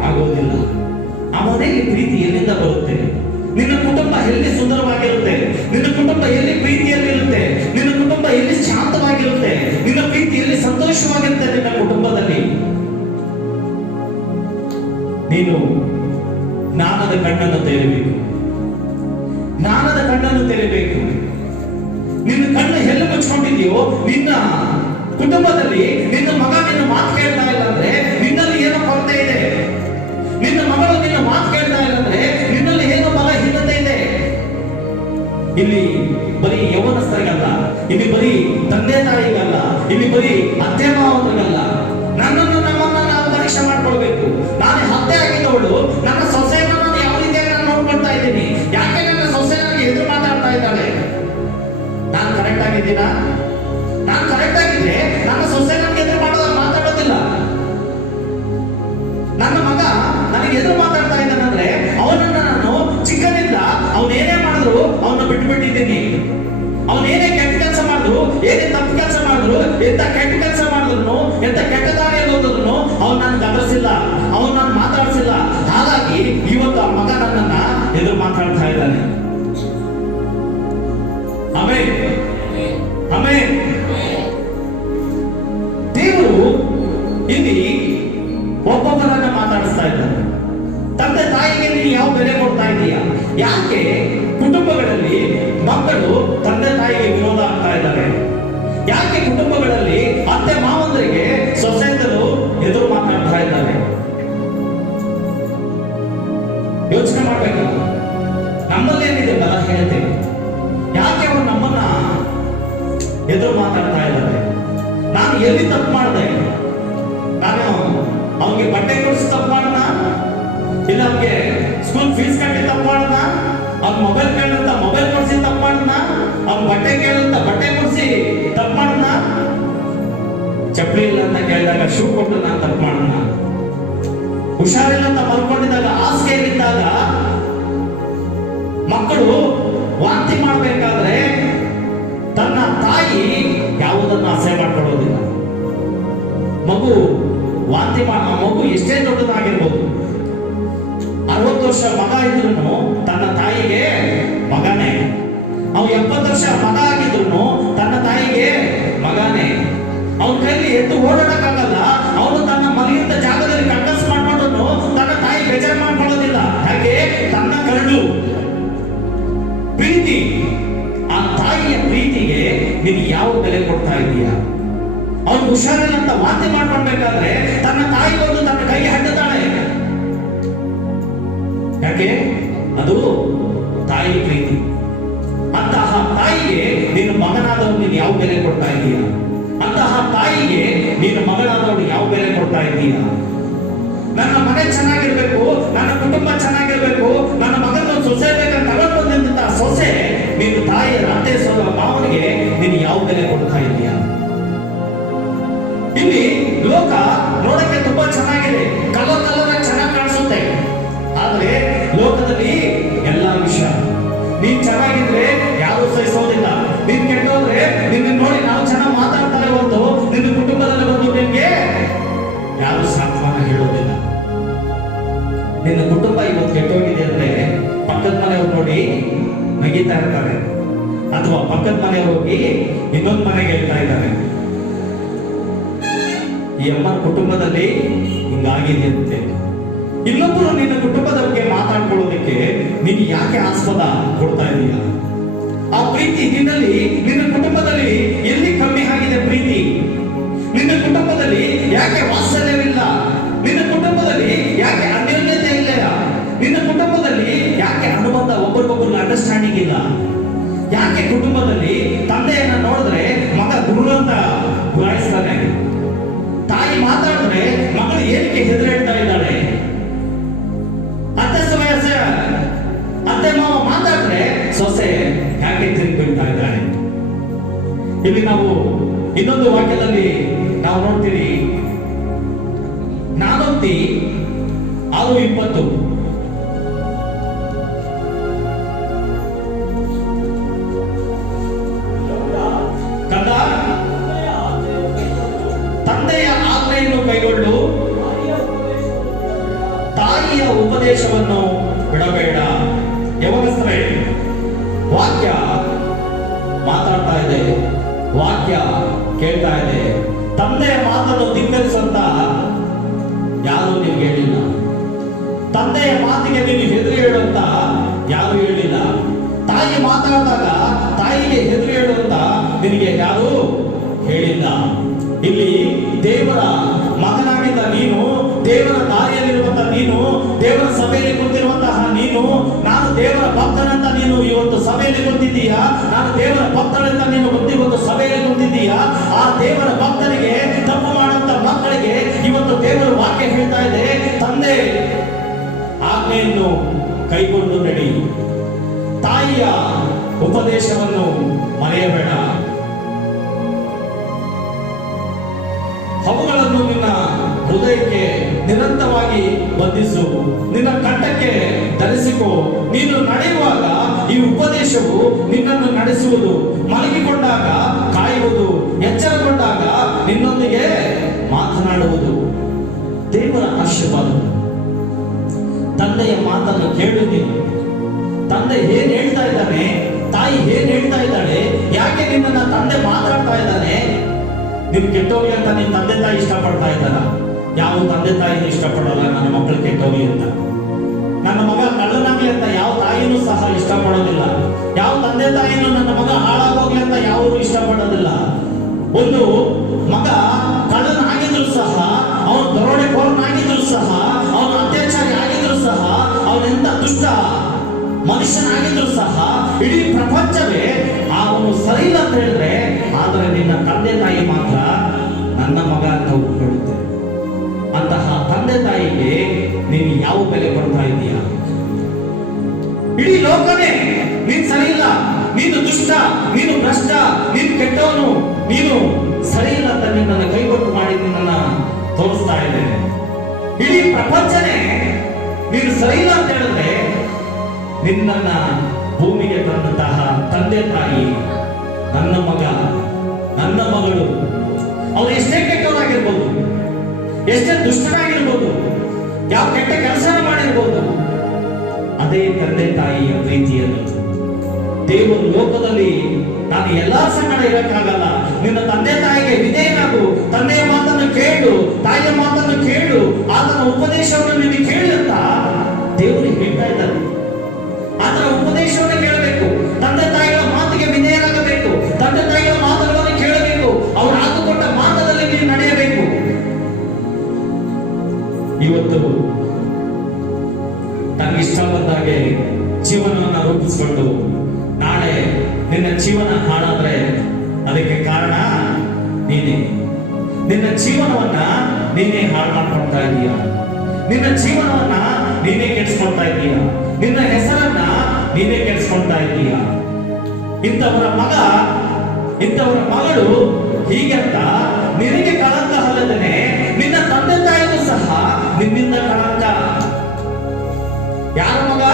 ಆಗೋದಿಲ್ಲ. ಆ ಮನೆಯಲ್ಲಿ ಪ್ರೀತಿ ಎಲ್ಲಿಂದ ಬರುತ್ತೆ? ನಿನ್ನ ಕುಟುಂಬ ಎಲ್ಲಿ ಸುಂದರವಾಗಿರುತ್ತೆ? ನಿನ್ನ ಕುಟುಂಬ ಎಲ್ಲಿ ಪ್ರೀತಿಯಲ್ಲಿರುತ್ತೆ? ನಿನ್ನ ಕುಟುಂಬ ಎಲ್ಲಿ ಶಾಂತವಾಗಿರುತ್ತೆ? ನಿನ್ನ ಪ್ರೀತಿ ಎಲ್ಲಿ ಸಂತೋಷವಾಗಿರುತ್ತೆ? ನಿನ್ನ ಕುಟುಂಬದಲ್ಲಿ ನೀನು ಜ್ಞಾನದ ಕಣ್ಣನ್ನು ತೆರೆಯಬೇಕು, ಜ್ಞಾನದ ಕಣ್ಣನ್ನು ತೆರೆಯಬೇಕು. ನಿನ್ನ ಕಣ್ಣು ಎಲ್ಲಿ ಮುಚ್ಕೊಂಡಿದೆಯೋ, ನಿನ್ನ ಕುಟುಂಬದಲ್ಲಿ ನಿನ್ನ ಮಗ ನಿನ್ನ ಮಾತು ಕೇಳ್ತಾ ಇಲ್ಲ ಅಂದ್ರೆ ನಿನ್ನಲ್ಲಿ ಏನೋ ಕೊರತೆ ಇದೆ. ನಿನ್ನ ಮಗಳು ನಿನ್ನ ಮಾತು ಕೇಳ್ತಾ ಇಲ್ಲ ಅಂದ್ರೆ ನಿನ್ನಲ್ಲಿ ಏನೋ ಬಲಹೀನತೆ ಇದೆ. ಇಲ್ಲಿ ಬರೀ ಯೌವನಸ್ಥರಿಗಲ್ಲ, ಇಲ್ಲಿ ಬರೀ ತಂದೆ ತಾಯಿಗಲ್ಲ, ಇಲ್ಲಿ ಬರೀ ಅತ್ತೆ ಮಾವನಿಗಲ್ಲ, ನಮ್ಮನ್ನ ನಾವು ಪರೀಕ್ಷೆ ಮಾಡ್ಕೊಳ್ಬೇಕು. ನಾನು ಹತ್ತೆ ಆಗಿದ್ದವಳು ನನ್ನ ಸೊಸೆಯನ್ನು ನಾನು ಯಾವ ರೀತಿಯಾಗಿ ನಾನು ನೋಡ್ಕೊಳ್ತಾ ಇದ್ದೀನಿ? ಯಾಕೆ ನನ್ನ ಸೊಸೆ ನನಗೆ ಎದುರು ಮಾತಾಡ್ತಾ ಇದ್ದಾಳೆ? ನಾನು ಕರೆಕ್ಟ್ ಆಗಿದ್ದೀನಾ? ನಾನು ಕರೆಕ್ಟ್ ಆಗಿದ್ರೆ ನನ್ನ ಸೊಸೆ ನನಗೆ ಎದುರು ಮಾತಾಡೋದಿಲ್ಲ. ನನ್ನ ಮಗ ನನಗೆ ಎದುರು ಮಾತಾಡ್ತಾ ಇದ್ದಾನಂದ್ರೆ ಅವನನ್ನ ನಾನು ಚಿಕ್ಕನಿಂದ ಅವನೇನೇ ಮಾಡಿದ್ರು ಅವನ್ನ ಬಿಟ್ಬಿಟ್ಟಿದ್ದೀನಿ. ಅವನೇನೇ ಕೆಟ್ಟ ಕೆಲಸ ಮಾಡಿದ್ರು, ಏನೇ ತಪ್ಪು ಕೆಲಸ ಮಾಡಿದ್ರು, ಎಂತ ಕೆಟ್ಟ ಕೆಲಸ ಮಾಡಿದ್ರು, ಎಂತ ಕೆಟ್ಟ ದಾರಿಯಲ್ಲಿ ಹೋದ್ರು ಅವ್ನು ನಾನು ಗದರಿಸಿಲ್ಲ, ಅವನು ನಾನು ಮಾತಾಡಿಸಿಲ್ಲ. ಹಾಗಾಗಿ ಇವತ್ತು ಆ ಮಗ ನನ್ನನ್ನ ಎದುರು ಮಾತಾಡ್ತಾ ಇದ್ದಾನೆ. Amen, amen. ದೇವರು ಇಲ್ಲಿ ಒಬ್ಬೊಬ್ಬರನ್ನ ಮಾತಾಡಿಸ್ತಾ ಇದ್ದಾನೆ. ತಂದೆ ತಾಯಿಗೆ ನೀನು ಯಾವ ಬೆಲೆ ಕೊಡ್ತಾ ಇದೀಯಾ? ಯಾಕೆ ಕುಟುಂಬಗಳಲ್ಲಿ ಮಕ್ಕಳು ತಂದೆ ತಾಯಿಗೆ ವಿರೋಧ ಆಗ್ತಾ ಇದ್ದಾರೆ? ಯಾಕೆ ಕುಟುಂಬಗಳಲ್ಲಿ ಅತ್ತೆ ಮಾವಂದರಿಗೆ ಸೊಸೆಯರು ಎದುರು ಮಾತಾಡ್ತಾ ಇದ್ದಾರೆ? ಯೋಚನೆ ಮಾಡ್ಬೇಕು. ನಮ್ಮಲ್ಲಿ ಏನಿದೆ ಬಲಹೀನತೆ? ಯಾಕೆ ಅವರು ನಮ್ಮನ್ನ ಎದುರು ಮಾತಾಡ್ತಾ ಇದ್ದಾರೆ? ನಾನು ಎಲ್ಲಿ ತಪ್ಪು ಮಾಡಿದೆ? ನಾನು ಅವನಿಗೆ ಬಟ್ಟೆ ಕೊಡಿಸಿ ತಪ್ಪು ಮಾಡೋಣ, ಇಲ್ಲ ಅವ್ನಿಗೆ ಸ್ಕೂಲ್ ಫೀಸ್ ಕಟ್ಟಿ ತಪ್ಪು ಮಾಡೋಣ, ಅವ್ನ ಮೊಬೈಲ್ ಕೇಳಂತ ಮೊಬೈಲ್ ಕೊಡಿಸಿ ತಪ್ಪು ಮಾಡೋಣ, ಅವ್ನ ಬಟ್ಟೆ ಕೇಳಂತ ಬಟ್ಟೆ ಕೊಡಿಸಿ ತಪ್ಪು ಮಾಡೋಣ, ಚಪ್ಪಲಿ ಇಲ್ಲ ಅಂತ ಕೇಳಿದಾಗ ಶೂ ಕೊಟ್ಟು ನಾನು ತಪ್ಪು ಮಾಡೋಣ, ಹುಷಾರಿಲ್ಲ ಅಂತ ಮಲ್ಕೊಂಡಿದ್ದಾಗ ಹಾಸಿಗೆಯಲ್ಲಿದ್ದಾಗ ಮಕ್ಕಳು ವಾಂತಿ ಮಾಡಬೇಕಾದ್ರೆ ತನ್ನ ತಾಯಿ ಯಾವುದನ್ನು ಆಸೆ ಮಾಡ್ಕೊಳ್ಳೋದಿಲ್ಲ. ಮಗು ವಾಂತಿ ಮಗು ಎಷ್ಟೇ ದೊಡ್ಡದಾಗಿರ್ಬೋದು, 60 ವರ್ಷ ಮಗ ಇದ್ರು ತನ್ನ ತಾಯಿಗೆ ಮಗನೇ. ಅವ್ನು 70 ವರ್ಷ ಮಗ ಆಗಿದ್ರು ತನ್ನ ತಾಯಿಗೆ ಮಗನೇ. ಅವನ ಕೈಲಿ ಎದ್ದು ಓಡಾಡಕ್ಕಾಗಲ್ಲ. ಅವನು ತನ್ನ ಮನೆಯಿಂದ ಜಾಗದಲ್ಲಿ ಕಂಡಸ್ ಮಾಡ್ಕೊಂಡು ತನ್ನ ತಾಯಿ ಬೇಜಾರು ಮಾಡ್ಕೊಳ್ಳೋದಿಲ್ಲ. ಹಾಗೆ ತನ್ನ ಕರಡು ಪ್ರೀತಿ, ಆ ತಾಯಿಯ ಪ್ರೀತಿಗೆ ನೀನು ಯಾವ ಬೆಲೆ ಕೊಡ್ತಾ ಇದೀಯಾ? ಅವ್ನು ಹುಷಾರಿಲ್ಲ ಅಂತ ವಾಂತಿ ಮಾಡ್ಕೊಳ್ಬೇಕಾದ್ರೆ ತನ್ನ ತಾಯಿ ಬಂದು ತನ್ನ ಕೈಗೆ ಹಡ್ಡುತ್ತಾಳೆ. ಯಾಕೆ? ಅದು ತಾಯಿ ಪ್ರೀತಿ. ಅಂತಹ ತಾಯಿಗೆ ನೀನು ಮಗನಾದವನು ನೀನು ಯಾವ ಬೆಲೆ ಕೊಡ್ತಾ ಇದೀಯಾ? ಅಂತಹ ತಾಯಿಗೆ ನೀನು ಮಗನಾದವನು ಯಾವ ಬೆಲೆ ಕೊಡ್ತಾ ಇದ್ದೀಯಾ? ನನ್ನ ಮನೆ ಚೆನ್ನಾಗಿರ್ಬೇಕು, ನನ್ನ ಕುಟುಂಬ ಚೆನ್ನಾಗಿರ್ಬೇಕು, ನನ್ನ ಮಗನ ಸೊಸೆ ಬೇಕಂತ ತಗೊಂಡ್ಬಂದಂತ ಸೊಸೆ ನೀನು ತಾಯಿಯ ಅತ್ತೆ ಮಾವನಿಗೆ ನೀನು ಯಾವ ಬೆಲೆ ಕೊಡ್ತಾ ಇದ್ದೀಯಾ? ಇಲ್ಲಿ ಲೋಕ ನೋಡಕ್ಕೆ ತುಂಬಾ ಚೆನ್ನಾಗಿದೆ, ಕಲರ್ ಚೆನ್ನಾಗಿ ಕಾಣಿಸುತ್ತೆ. ಆದ್ರೆ ಲೋಕದಲ್ಲಿ ಎಲ್ಲಾ ವಿಷಯ. ನೀನ್ ಚೆನ್ನಾಗಿದ್ರೆ ಯಾರು ಸಹಿಸೋದಿಲ್ಲ. ನೀನ್ ಕೆಟ್ಟೋದ್ರೆ ನಿನ್ನ ನೋಡಿ ನಾವು ಚೆನ್ನಾಗಿ ಮಾತಾಡ್ತಾರೆ ಹೊರತು ನಿನ್ನ ಕುಟುಂಬದಲ್ಲಿ ಬಂದು ನಿನ್ಗೆ ಯಾರು ಸಾಂತ್ವನ ಹೇಳೋದಿಲ್ಲ. ನಿನ್ನ ಕುಟುಂಬ ಇವತ್ತು ಕೆಟ್ಟೋಗಿದೆ ಅಂದ್ರೆ ಪಕ್ಕದ ಮನೆಯವ್ರು ನೋಡಿ ನಗಿತಾ ಇರ್ತಾರೆ, ಅಥವಾ ಪಕ್ಕದ ಮನೆಯವ್ರು ಹೋಗಿ ಇನ್ನೊಂದು ಮನೆಗೆ ಹೇಳ್ತಾ ಇದ್ದಾರೆ, ಈ ಅಮ್ಮನ ಕುಟುಂಬದಲ್ಲಿ ಹಿಂಗಾಗಿದೆ ಅಂತೆ. ಇನ್ನೊಬ್ಬರು ನಿನ್ನ ಕುಟುಂಬದ ಬಗ್ಗೆ ಮಾತಾಡ್ಕೊಳ್ಳೋದಕ್ಕೆ ನೀನು ಯಾಕೆ ಆಸ್ಪದ ಕೊಡ್ತಾ ಇದೀಯ? ಆ ಪ್ರೀತಿ ನಿನ್ನಲ್ಲಿ, ನಿನ್ನ ಕುಟುಂಬದಲ್ಲಿ ಎಲ್ಲಿ ಕಮ್ಮಿ ಆಗಿದೆ ಪ್ರೀತಿ? ನಿನ್ನ ಕುಟುಂಬದಲ್ಲಿ ಯಾಕೆ ವಾತ್ಸಲ್ಯವಿಲ್ಲ? ನಿನ್ನ ಕುಟುಂಬದಲ್ಲಿ ಯಾಕೆ ಅನ್ಯೋನ್ಯತೆ ಇಲ್ಲ? ನಿನ್ನ ಕುಟುಂಬದಲ್ಲಿ ಯಾಕೆ ಅನುಬಂಧ, ಒಬ್ಬರಿಗೊಬ್ಬರು ಅಂಡರ್ಸ್ಟ್ಯಾಂಡಿಂಗ್ ಇಲ್ಲ? ಯಾಕೆ ಕುಟುಂಬದಲ್ಲಿ ತಂದೆಯನ್ನ ನೋಡಿದ್ರೆ ಮಗ ಗುರು ಅಂತ ಗುರಾಯಿಸ್ತಾನೆ, ತಾಯಿ ಮಾತಾಡಿದ್ರೆ ಮಗಳು ಏನಕ್ಕೆ ಹೆದರಿಡ್ತಾ ಇದ್ದಾಳೆ, ಅತ್ತೆ ಮಾವ ಮಾತಾಡಿದ್ರೆ ಸೊಸೆ ಯಾಕೆ ತಿರುಗಿ ಬೀಳ್ತಾ ಇದ್ದಾಳೆ? ಇಲ್ಲಿ ನಾವು ಇನ್ನೊಂದು ವಾಕ್ಯದಲ್ಲಿ ನಾವು ನೋಡ್ತೀವಿ, 4:6-20 ಕಂದ, ತಂದೆಯ ಆಜ್ಞೆಯನ್ನು ಕೈಗೊಳ್ಳು, ತಾಯಿಯ ಉಪದೇಶವನ್ನು ಬಿಡಬೇಡ. ಯವನಸ್ಥರೇ, ವಾಕ್ಯ ಮಾತಾಡ್ತಾ ಇದೆ, ವಾಕ್ಯ ಕೇಳ್ತಾ ಇದೆ. ತಂದೆಯ ಮಾತನ್ನು ಧಿಕ್ಕರಿಸಂತ ಯಾರು ನಿಮ್ಗೆ ಹೇಳಿಲ್ಲ. ತಂದೆಯ ಮಾತಿಗೆ ನೀನು ಹೆದರಿ ಹೇಳುವಂತ ಯಾರು ಹೇಳಿಲ್ಲ. ತಾಯಿ ಮಾತಾಡಿದಾಗ ತಾಯಿಗೆ ಹೆದರಿ ಹೇಳುವಂತ ನಿನಗೆ ಯಾರು ಹೇಳಿಲ್ಲ. ಇಲ್ಲಿ ದೇವರ ಮಗನಾಗಿದ್ದ ನೀನು, ದೇವರ ದಾರಿಯಲ್ಲಿರುವಂತಹ ನೀನು, ದೇವರ ಸಭೆಯಲ್ಲಿ ಕುಳಿತಿರುವಂತಹ ನೀನು, ನಾನು ದೇವರ ಭಕ್ತನಂತ ನೀನು ಇವತ್ತು ಸಭೆಯಲ್ಲಿ ಕುಳಿತಿದ್ದೀಯಾ, ನಾನು ದೇವರ ಭಕ್ತನಂತ ನೀನು ಇವತ್ತು ಸಭೆಯಲ್ಲಿ ಕುಳಿತಿದ್ದೀಯಾ. ಆ ದೇವರ ಭಕ್ತನಿಗೆ, ತಪ್ಪು ಮಾಡುವಂತ ಮಕ್ಕಳಿಗೆ ಇವತ್ತು ದೇವರ ವಾಕ್ಯ ಹೇಳ್ತಾ ಇದೆ, ತಂದೆ ಆಜ್ಞೆಯನ್ನು ಕೈಗೊಂಡು ನಡಿ, ತಾಯಿಯ ಉಪದೇಶವನ್ನು ಮರೆಯಬೇಡ, ಅವುಗಳನ್ನು ನಿನ್ನ ಹೃದಯಕ್ಕೆ ನಿರಂತರವಾಗಿ ಬಂಧಿಸು, ನಿನ್ನ ಕಂಠಕ್ಕೆ ಧರಿಸಿಕೋ. ನೀನು ನಡೆಯುವಾಗ ಈ ಉಪದೇಶವು ನಿನ್ನನ್ನು ನಡೆಸುವುದು, ಮಲಗಿಕೊಂಡಾಗ ಕಾಯುವುದು, ಎಚ್ಚರಗೊಂಡಾಗ ನಿನ್ನೊಂದಿಗೆ ಮಾತನಾಡುವುದು. ದೇವರ ಆಶೀರ್ವಾದ. ತಂದೆಯ ಮಾತನ್ನು ಕೇಳು ನೀನು. ತಂದೆ ಏನ್ ಹೇಳ್ತಾ ಇದ್ದಾನೆ, ತಾಯಿ ಏನ್ ಹೇಳ್ತಾ ಇದ್ದಾಳೆ, ಯಾಕೆ ನಿನ್ನನ್ನ ತಂದೆ ಮಾತಾಡ್ತಾ ಇದ್ದಾನೆ? ನಿನ್ ಕೆಟ್ಟೋಗ್ಲಿ ಅಂತ ನಿನ್ ತಂದೆ ತಾಯಿ ಇಷ್ಟಪಡ್ತಾ ಇದ್ದಾರ? ಯಾವ ತಂದೆ ತಾಯಿನೂ ಇಷ್ಟಪಡೋಲ್ಲ ನನ್ನ ಮಕ್ಕಳು ಕೆಟ್ಟೋಗ್ಲಿ ಅಂತ. ನನ್ನ ಮಗ ಕಳ್ಳನಾಗ್ಲಿ ಅಂತ ಯಾವ ತಾಯಿನೂ ಸಹ ಇಷ್ಟಪಡೋದಿಲ್ಲ. ಯಾವ ತಂದೆ ತಾಯಿನೂ ನನ್ನ ಮಗ ಹಾಳಾಗೋಗ್ಲಿ ಅಂತ ಯಾರು ಇಷ್ಟಪಡೋದಿಲ್ಲ. ಒಂದು ಮಗ ಕಳ್ಳನಾಗಿದ್ರು ಸಹ, ಅವನು ದರೋಡೆಕೋರನಾಗಿದ್ರು ಸಹ, ಅವನು ಅತ್ಯಾಚಾರಿ ಆಗಿದ್ರು ಸಹ, ಅವನೆಂತ ದುಷ್ಟ ಮನುಷ್ಯನಾಗಿದ್ರು ಸಹ, ಇಡೀ ಪ್ರಪಂಚವೇ ಅವನು ಸರಿ ಇಲ್ಲ ಅಂತ ಹೇಳಿದ್ರೆ, ಆದರೆ ನಿನ್ನ ತಂದೆ ತಾಯಿ ಮಾತ್ರ ನನ್ನ ಮಗ ಅಂತ ಒಪ್ಪಿಕೊಳ್ಳುತ್ತೆ. ಅಂತಹ ತಂದೆ ತಾಯಿಗೆ ನೀನು ಯಾವ ಬೆಲೆ ಕೊಡ್ತಾ ಇದೀಯ? ಇಡೀ ಲೋಕನೇ ನೀನ್ ಸರಿ ಇಲ್ಲ, ನೀನು ದುಷ್ಟ, ನೀನು ಭ್ರಷ್ಟ, ನೀನು ಕೆಟ್ಟವನು, ನೀನು ಸರಿ ಇಲ್ಲ ಅಂತ ನಿನ್ನನ್ನು ಕೈಗೊಟ್ಟು ಮಾಡಿ ನಿನ್ನನ್ನ ತೋರಿಸ್ತಾ ಇದ್ದೇನೆ. ಇಡೀ ಪ್ರಪಂಚನೇ ನೀನು ಸರಿ ಇಲ್ಲ ಅಂತ ಹೇಳಿದ್ರೆ, ನಿನ್ನನ್ನ ಭೂಮಿಗೆ ತಂದಂತಹ ತಂದೆ ತಾಯಿ, ನನ್ನ ಮಗ, ನನ್ನ ಮಗಳು, ಅವ್ರು ಎಷ್ಟೇ ಕೆಟ್ಟವರಾಗಿರ್ಬೋದು, ಎಷ್ಟೇ ದುಷ್ಟರಾಗಿರ್ಬೋದು, ಯಾವ ಕೆಟ್ಟ ಕೆಲಸ ಮಾಡಿರ್ಬೋದು, ಅದೇ ತಂದೆ ತಾಯಿಯ ಪ್ರೀತಿಯನ್ನು, ದೇವರು ಲೋಕದಲ್ಲಿ ನಾನು ಎಲ್ಲಾ ಸಂಗಡ ಇರಕ್ಕಾಗಲ್ಲ. ನಿನ್ನ ತಂದೆ ತಾಯಿಗೆ ವಿಧೇಯನಾಗು, ತಂದೆಯ ಮಾತನ್ನು ಕೇಳು, ತಾಯಿಯ ಮಾತನ್ನು ಕೇಳು, ಆತನ ಉಪದೇಶವನ್ನು ನೀನು ಕೇಳು ಅಂತ ದೇವರು ಹೇಳ್ತಾ ಇದ್ದಾರೆ. ಆತನ ಉಪದೇಶವನ್ನು ಕೇಳಬೇಕು, ತಂದೆ ತಾಯಿಗಳ ಮಾತಿಗೆ ವಿಧೇಯರಾಗಬೇಕು, ತಂದೆ ತಾಯಿಗಳ ಮಾತುಗಳನ್ನು ಕೇಳಬೇಕು, ಅವರು ಹಾಕಿಕೊಟ್ಟ ಮಾರ್ಗದಲ್ಲಿ ನೀನು ನಡೆಯಬೇಕು. ಇವತ್ತು ತನಗಿಷ್ಟ ಬಂದಾಗೆ ಜೀವನವನ್ನು ರೂಪಿಸಿಕೊಂಡು ನಾಳೆ ನಿನ್ನ ಜೀವನ ಹಾಳಾದ್ರೆ ಅದಕ್ಕೆ ಕಾರಣ ನೀನೇ. ನಿನ್ನ ಜೀವನವನ್ನ ನೀನೇ ಹಾಳು ಮಾಡ್ಕೊಳ್ತಾ ಇದೀಯ, ನಿನ್ನ ಜೀವನವನ್ನ ನೀನೇ ಕೆಡಿಸ್ಕೊಳ್ತಾ ಇದೀಯ, ನಿನ್ನ ಹೆಸರನ್ನ ನೀನೇ ಕೆಡಿಸ್ಕೊಳ್ತಾ ಇದೀಯ. ಇಂಥವರ ಮಗ, ಇಂಥವರ ಮಗಳು ಹೀಗೆ ಅಂತ ನಿನಗೆ ಕಳಂಕ ಅಲ್ಲದೇನೆ ನಿನ್ನ ತಂದೆ ತಾಯಿಗೂ ಸಹ ನಿನ್ನಿಂದ ಕಳಂಕ. ಯಾರ ಮಗ?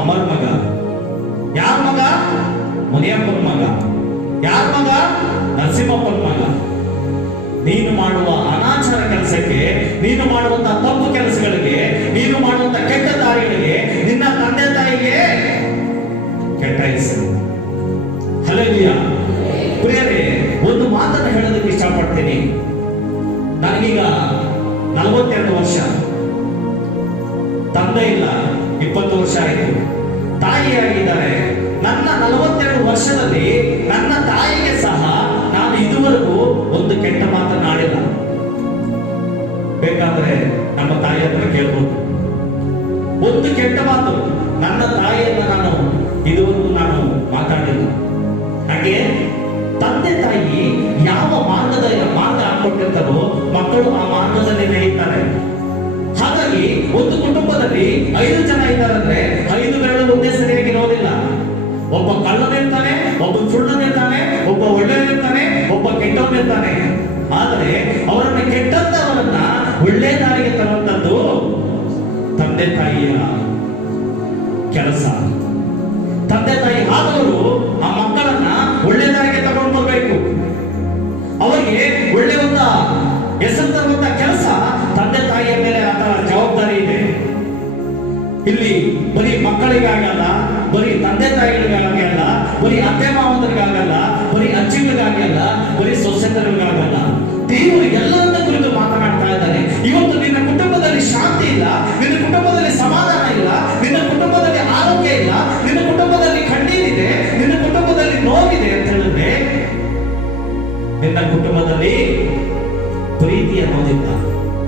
ಅಮರ್ ಮಗ. ಯಾರ ಮಗ? ಮುನಿಯಪ್ಪನ ಮಗ. ಯಾರ ಮಗ? ನರಸಿಂಹಪ್ಪನ ಮಗ. ನೀನು ಮಾಡುವ ಅನಾಚಾರ ಕೆಲಸಕ್ಕೆ, ನೀನು ಮಾಡುವಂತ ತಪ್ಪು ಕೆಲಸಗಳಿಗೆ, ನೀನು ಮಾಡುವಂತ ಕೆಟ್ಟ ದಾರಿಗಳಿಗೆ ನಿನ್ನ ತಂದೆ ತಾಯಿಗೆ ಕೆಟ್ಟ ಹೆಸರು. ಹಲ್ಲೆಲೂಯಾ. ಪ್ರಿಯರೇ, ಒಂದು ಮಾತನ್ನು ಹೇಳೋದಕ್ಕೆ ಇಷ್ಟಪಡ್ತೀನಿ. ನನಗೀಗ 42 ವರ್ಷ, ತಂದೆ ಇಲ್ಲ, 20 ವರ್ಷ ಆಯಿತು. ತಾಯಿಯಾಗಿದ್ದಾರೆ. ನನ್ನ 42 ವರ್ಷದಲ್ಲಿ ನನ್ನ ತಾಯಿಗೆ ಸಹ ನಾನು ಇದುವರೆಗೂ ಒಂದು ಕೆಟ್ಟ ಮಾತನಾಡಿಲ್ಲ. ಬೇಕಾದ್ರೆ ನಮ್ಮ ತಾಯಿ ಹತ್ರ ಕೇಳ್ಬೋದು. ಒಂದು ಕೆಟ್ಟ ಮಾತು ನನ್ನ ತಾಯಿಯನ್ನ ನಾನು ಇದುವರೆಗೂ ನಾನು ಮಾತಾಡಿಲ್ಲ. ಹಾಗೆ ತಂದೆ ತಾಯಿ ಯಾವ ಮಾರ್ಗ ಹಾಕೊಟ್ಟಿರ್ತಾರೋ ಮಕ್ಕಳು ಆ ಮಾರ್ಗದಲ್ಲಿ ನಡೆಯುತ್ತಾರೆ. ಹಾಗಾಗಿ ಒಂದು ಕುಟುಂಬದಲ್ಲಿ 5 ಜನ ಇದ್ದಾರಂದ್ರೆ 5 ಬೆರಳು ಒಂದೇ ಸರಿಯಾಗಿರೋದಿಲ್ಲ. ಒಬ್ಬ ಕಳ್ಳನಿರ್ತಾನೆ, ಒಬ್ಬ ಸುಳ್ಳನಿರ್ತಾನೆ, ಒಬ್ಬ ಒಳ್ಳೆಯನಿರ್ತಾನೆ, ಒಬ್ಬ ಕೆಟ್ಟವನಿರ್ತಾನೆ. ಆದರೆ ಅವರನ್ನ ಕೆಟ್ಟಂತವರನ್ನ ಒಳ್ಳೆ ದಾರಿಗೆ ತರುವಂತದ್ದು ತಂದೆ ತಾಯಿಯ ಕೆಲಸ. ತಂದೆ ತಾಯಿ ಆದವರು ಆ ಮಕ್ಕಳನ್ನ ಒಳ್ಳೆ ದಾರಿಗೆ ತಗೊಂಡು ಬರ್ಬೇಕು. ಅವರಿಗೆ ಒಳ್ಳೆ ಒಂದು ಹೆಸರು ತರುವಂತ ಕೆಲಸ ತಂದೆ ತಾಯಿಯ ಮೇಲೆ ಆತರ ಜವಾಬ್ದಾರಿ ಇದೆ. ಇಲ್ಲಿ ಬರೀ ಮಕ್ಕಳಿಗಾಗಲ್ಲ, ಬರೀ ತಂದೆ ತಾಯಿಗಳಿಗಾಗಲ್ಲ, ಬರೀ ಅತ್ತೆ ಮಾವಂದರಿಗಾಗಲ್ಲ, ಬರೀ ಅಜ್ಜಿಗಳಿಗಾಗಲ್ಲ, ಬರೀ ಸೊಸೆತರಿಗಾಗಲ್ಲ. ದೇವರು ಎಲ್ಲರನ್ನ ಕುರಿತು ಮಾತನಾಡ್ತಾ ಇದ್ದಾನೆ. ಇವತ್ತು ನಿನ್ನ ಕುಟುಂಬದಲ್ಲಿ ಶಾಂತಿ ಇಲ್ಲ, ನಿನ್ನ ಕುಟುಂಬದಲ್ಲಿ ಸಮಾಧಾನ ಇಲ್ಲ, ನಿನ್ನ ಕುಟುಂಬದಲ್ಲಿ ಆರೋಗ್ಯ ಇಲ್ಲ, ನಿನ್ನ ಕುಟುಂಬದಲ್ಲಿ ಕಣ್ಣೀರಿದೆ, ನಿನ್ನ ಕುಟುಂಬದಲ್ಲಿ ನೋವಿದೆ ಅಂತ ಹೇಳಿದ್ರೆ ನಿನ್ನ ಕುಟುಂಬದಲ್ಲಿ ಪ್ರೀತಿ ಅನ್ನೋದಿಲ್ಲ,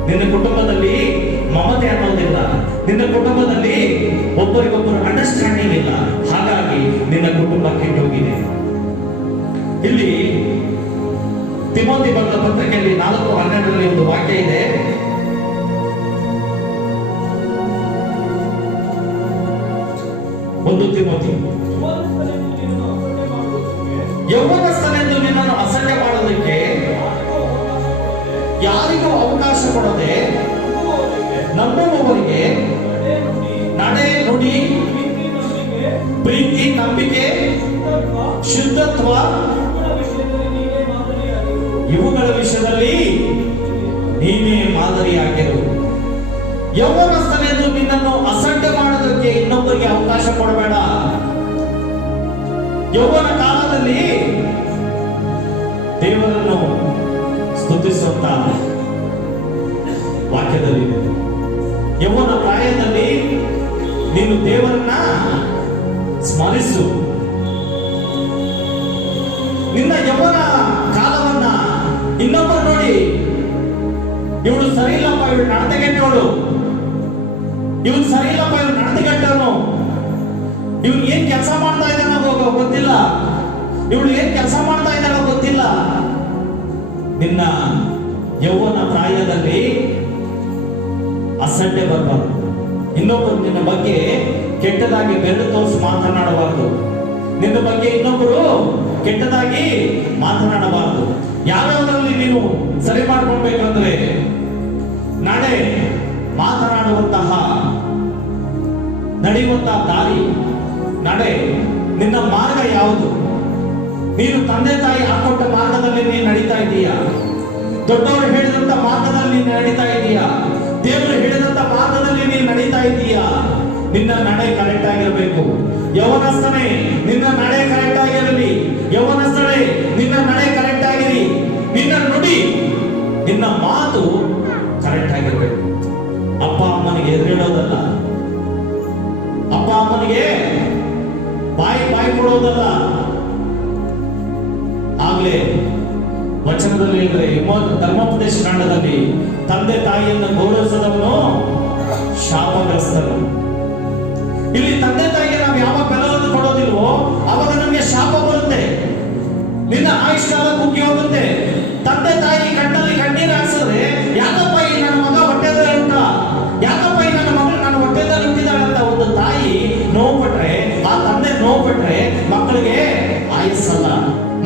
ನಿನ್ನ ಕುಟುಂಬದಲ್ಲಿ ಮಮತೆ ಅನ್ನೋದಿಲ್ಲ, ನಿನ್ನ ಕುಟುಂಬದಲ್ಲಿ ಒಬ್ಬರಿಗೊಬ್ಬರು ಅಂಡರ್ಸ್ಟ್ಯಾಂಡಿಂಗ್ ಇಲ್ಲ. ಹಾಗಾಗಿ ನಿನ್ನ ಕುಟುಂಬ ಕೆಟ್ಟೋಗಿದೆ. ಇಲ್ಲಿ ತಿಮೋಥಿ ಬರೆದ ಪತ್ರಿಕೆಯಲ್ಲಿ 4:12 ಒಂದು ವಾಕ್ಯ ಇದೆ. ಒಂದು ತಿಮೋಥಿ, ಯೌವನಸ್ಥನೆಂದು ನಿನ್ನನ್ನು ಅಸಹ್ಯ ಮಾಡೋದಕ್ಕೆ ಯಾರಿಗೂ ಅವಕಾಶ ಕೊಡದೆ ನಂಬುವವರಿಗೆ ನಡೆ, ನುಡಿ, ಪ್ರೀತಿ, ನಂಬಿಕೆ, ಶುದ್ಧತ್ವ ಇವುಗಳ ವಿಷಯದಲ್ಲಿ ನೀನೇ ಮಾದರಿಯಾಗಿರು. ಯೌವನಸ್ಥನೆಂದು ನಿನ್ನನ್ನು ಅಸಡ್ಡೆ ಮಾಡೋದಕ್ಕೆ ಇನ್ನೊಬ್ಬರಿಗೆ ಅವಕಾಶ ಕೊಡಬೇಡ. ಯೌವನ ಕಾಲದಲ್ಲಿ ದೇವರನ್ನು ಸ್ತುತಿಸುವಂತ ವಾಕ್ಯದಲ್ಲಿ, ಯೌವನ ಪ್ರಾಯದಲ್ಲಿ ನೀನು ದೇವರನ್ನ ಸ್ಮರಿಸು. ನಿನ್ನ ಯೌವನ ಕಾಲವನ್ನ ಇನ್ನೊಬ್ಬರು ನೋಡಿ ಇವಳು ಸರಿ ಇಲ್ಲಪ್ಪ, ಇವಳು ನಡತೆಗೆಟ್ಟವಳು, ಇವನು ಸರಿ ಇಲ್ಲಪ್ಪ, ಇವನು ನಡತೆಗೆಟ್ಟವನು, ಇವನು ಏನ್ ಕೆಲಸ ಮಾಡ್ತಾ ಇದ್ದಾನೋ ಗೊತ್ತಿಲ್ಲ, ಇವಳು ಏನ್ ಕೆಲಸ ಮಾಡ್ತಾ ಇದ್ದಾನೋ ಗೊತ್ತಿಲ್ಲ. ನಿನ್ನ ಯೌವನ ಪ್ರಾಯದಲ್ಲಿ ಅಸಡ್ಡೆ ಬರಬಾರ್ದು. ಇನ್ನೊಬ್ಬರು ನಿನ್ನ ಬಗ್ಗೆ ಕೆಟ್ಟದಾಗಿ ಬೆರಳು ತೋರಿಸಿ ಮಾತನಾಡಬಾರದು. ನಿನ್ನ ಬಗ್ಗೆ ಇನ್ನೊಬ್ಬರು ಕೆಟ್ಟದಾಗಿ ಮಾತನಾಡಬಾರದು. ಯಾವ್ಯಾವುದರಲ್ಲಿ ನೀನು ಸರಿ ಮಾಡ್ಕೊಳ್ಬೇಕಂದ್ರೆ ನಾಳೆ ಮಾತನಾಡುವಂತಹ, ನಡೆಯುವಂತಹ ದಾರಿ, ನಡೆ, ನಿನ್ನ ಮಾರ್ಗ ಯಾವುದು? ನೀನು ತಂದೆ ತಾಯಿ ಹಾಕೊಟ್ಟ ಮಾರ್ಗದಲ್ಲಿ ನೀನು ನಡೀತಾ ಇದೀಯಾ? ದೊಡ್ಡವರು ಹೇಳಿದಂತ ಮಾರ್ಗದಲ್ಲಿ ನೀನು ನಡೀತಾ ಇದೀಯಾ? ದೇವರು ಹೇಳಿದಂತ ಮಾರ್ಗದಲ್ಲಿ ನೀನು ನಡೀತಾ ಇದೀಯಾ? ನಿನ್ನ ನಡೆ ಕರೆಕ್ಟ್ ಆಗಿರಬೇಕು. ಯೌವನಸ್ಥನೇ ನಿನ್ನ ನಡೆ ಕರೆಕ್ಟ್ ಆಗಿರಲಿ. ಯೌವನಸ್ಥಳೇ ನಿನ್ನ ನಡೆ ಕರೆಕ್ಟ್ ಆಗಿರಿ. ನಿನ್ನ ನುಡಿ, ನಿನ್ನ ಮಾತು ಕರೆಕ್ಟ್ ಆಗಿರ್ಬೇಕು. ಅಪ್ಪ ಅಮ್ಮನಿಗೆ ಎದುರಿಡೋದಲ್ಲ, ಅಪ್ಪ ಅಮ್ಮನಿಗೆ ಬಾಯಿ ಕೊಡೋದಲ್ಲ. ಆಗ್ಲೇ ವಚನದಲ್ಲಿ ಹೇಳಿದ್ರೆ ಧರ್ಮೋಪದೇಶ ಕಾಂಡದಲ್ಲಿ ತಂದೆ ತಾಯಿಯನ್ನು ಗೌರವಿಸದವನು ಶಾಪಗ್ರಸ್ತನು. ಇಲ್ಲಿ ತಂದೆ ತಾಯಿಗೆ ನಾವು ಯಾವಾಗ ಬೆಲವನ್ನು ಕೊಡೋದಿಲ್ವೋ ಅವಾಗ ನಮಗೆ ಶಾಪ ಬರುತ್ತೆ. ನಿನ್ನ ಆಯುಷ್ಕಾಲ ಕುಗ್ಗಿ ಹೋಗುತ್ತೆ. ತಂದೆ ತಾಯಿ ಕಣ್ಣಲ್ಲಿ ಕಣ್ಣೀರು ಹಾಕ್ಸಿದ್ರೆ ಯಾಕಪ್ಪ ಈ ನನ್ನ ಮಗ ಹೊಟ್ಟೆದಲ್ಲಿ ಉಂಟ, ಯಾಕಪ್ಪ ಈ ನನ್ನ ಮಗಳು ನನ್ನ ಹೊಟ್ಟೆದಲ್ಲಿ ಹುಟ್ಟಿದಾಳೆ ಅಂತ ಒಂದು ತಾಯಿ ನೋವು ಪಟ್ರೆ, ಆ ತಂದೆ ನೋವು ಪಟ್ರೆ ಮಕ್ಕಳಿಗೆ ಆಯಸ್ಸಲ್ಲ,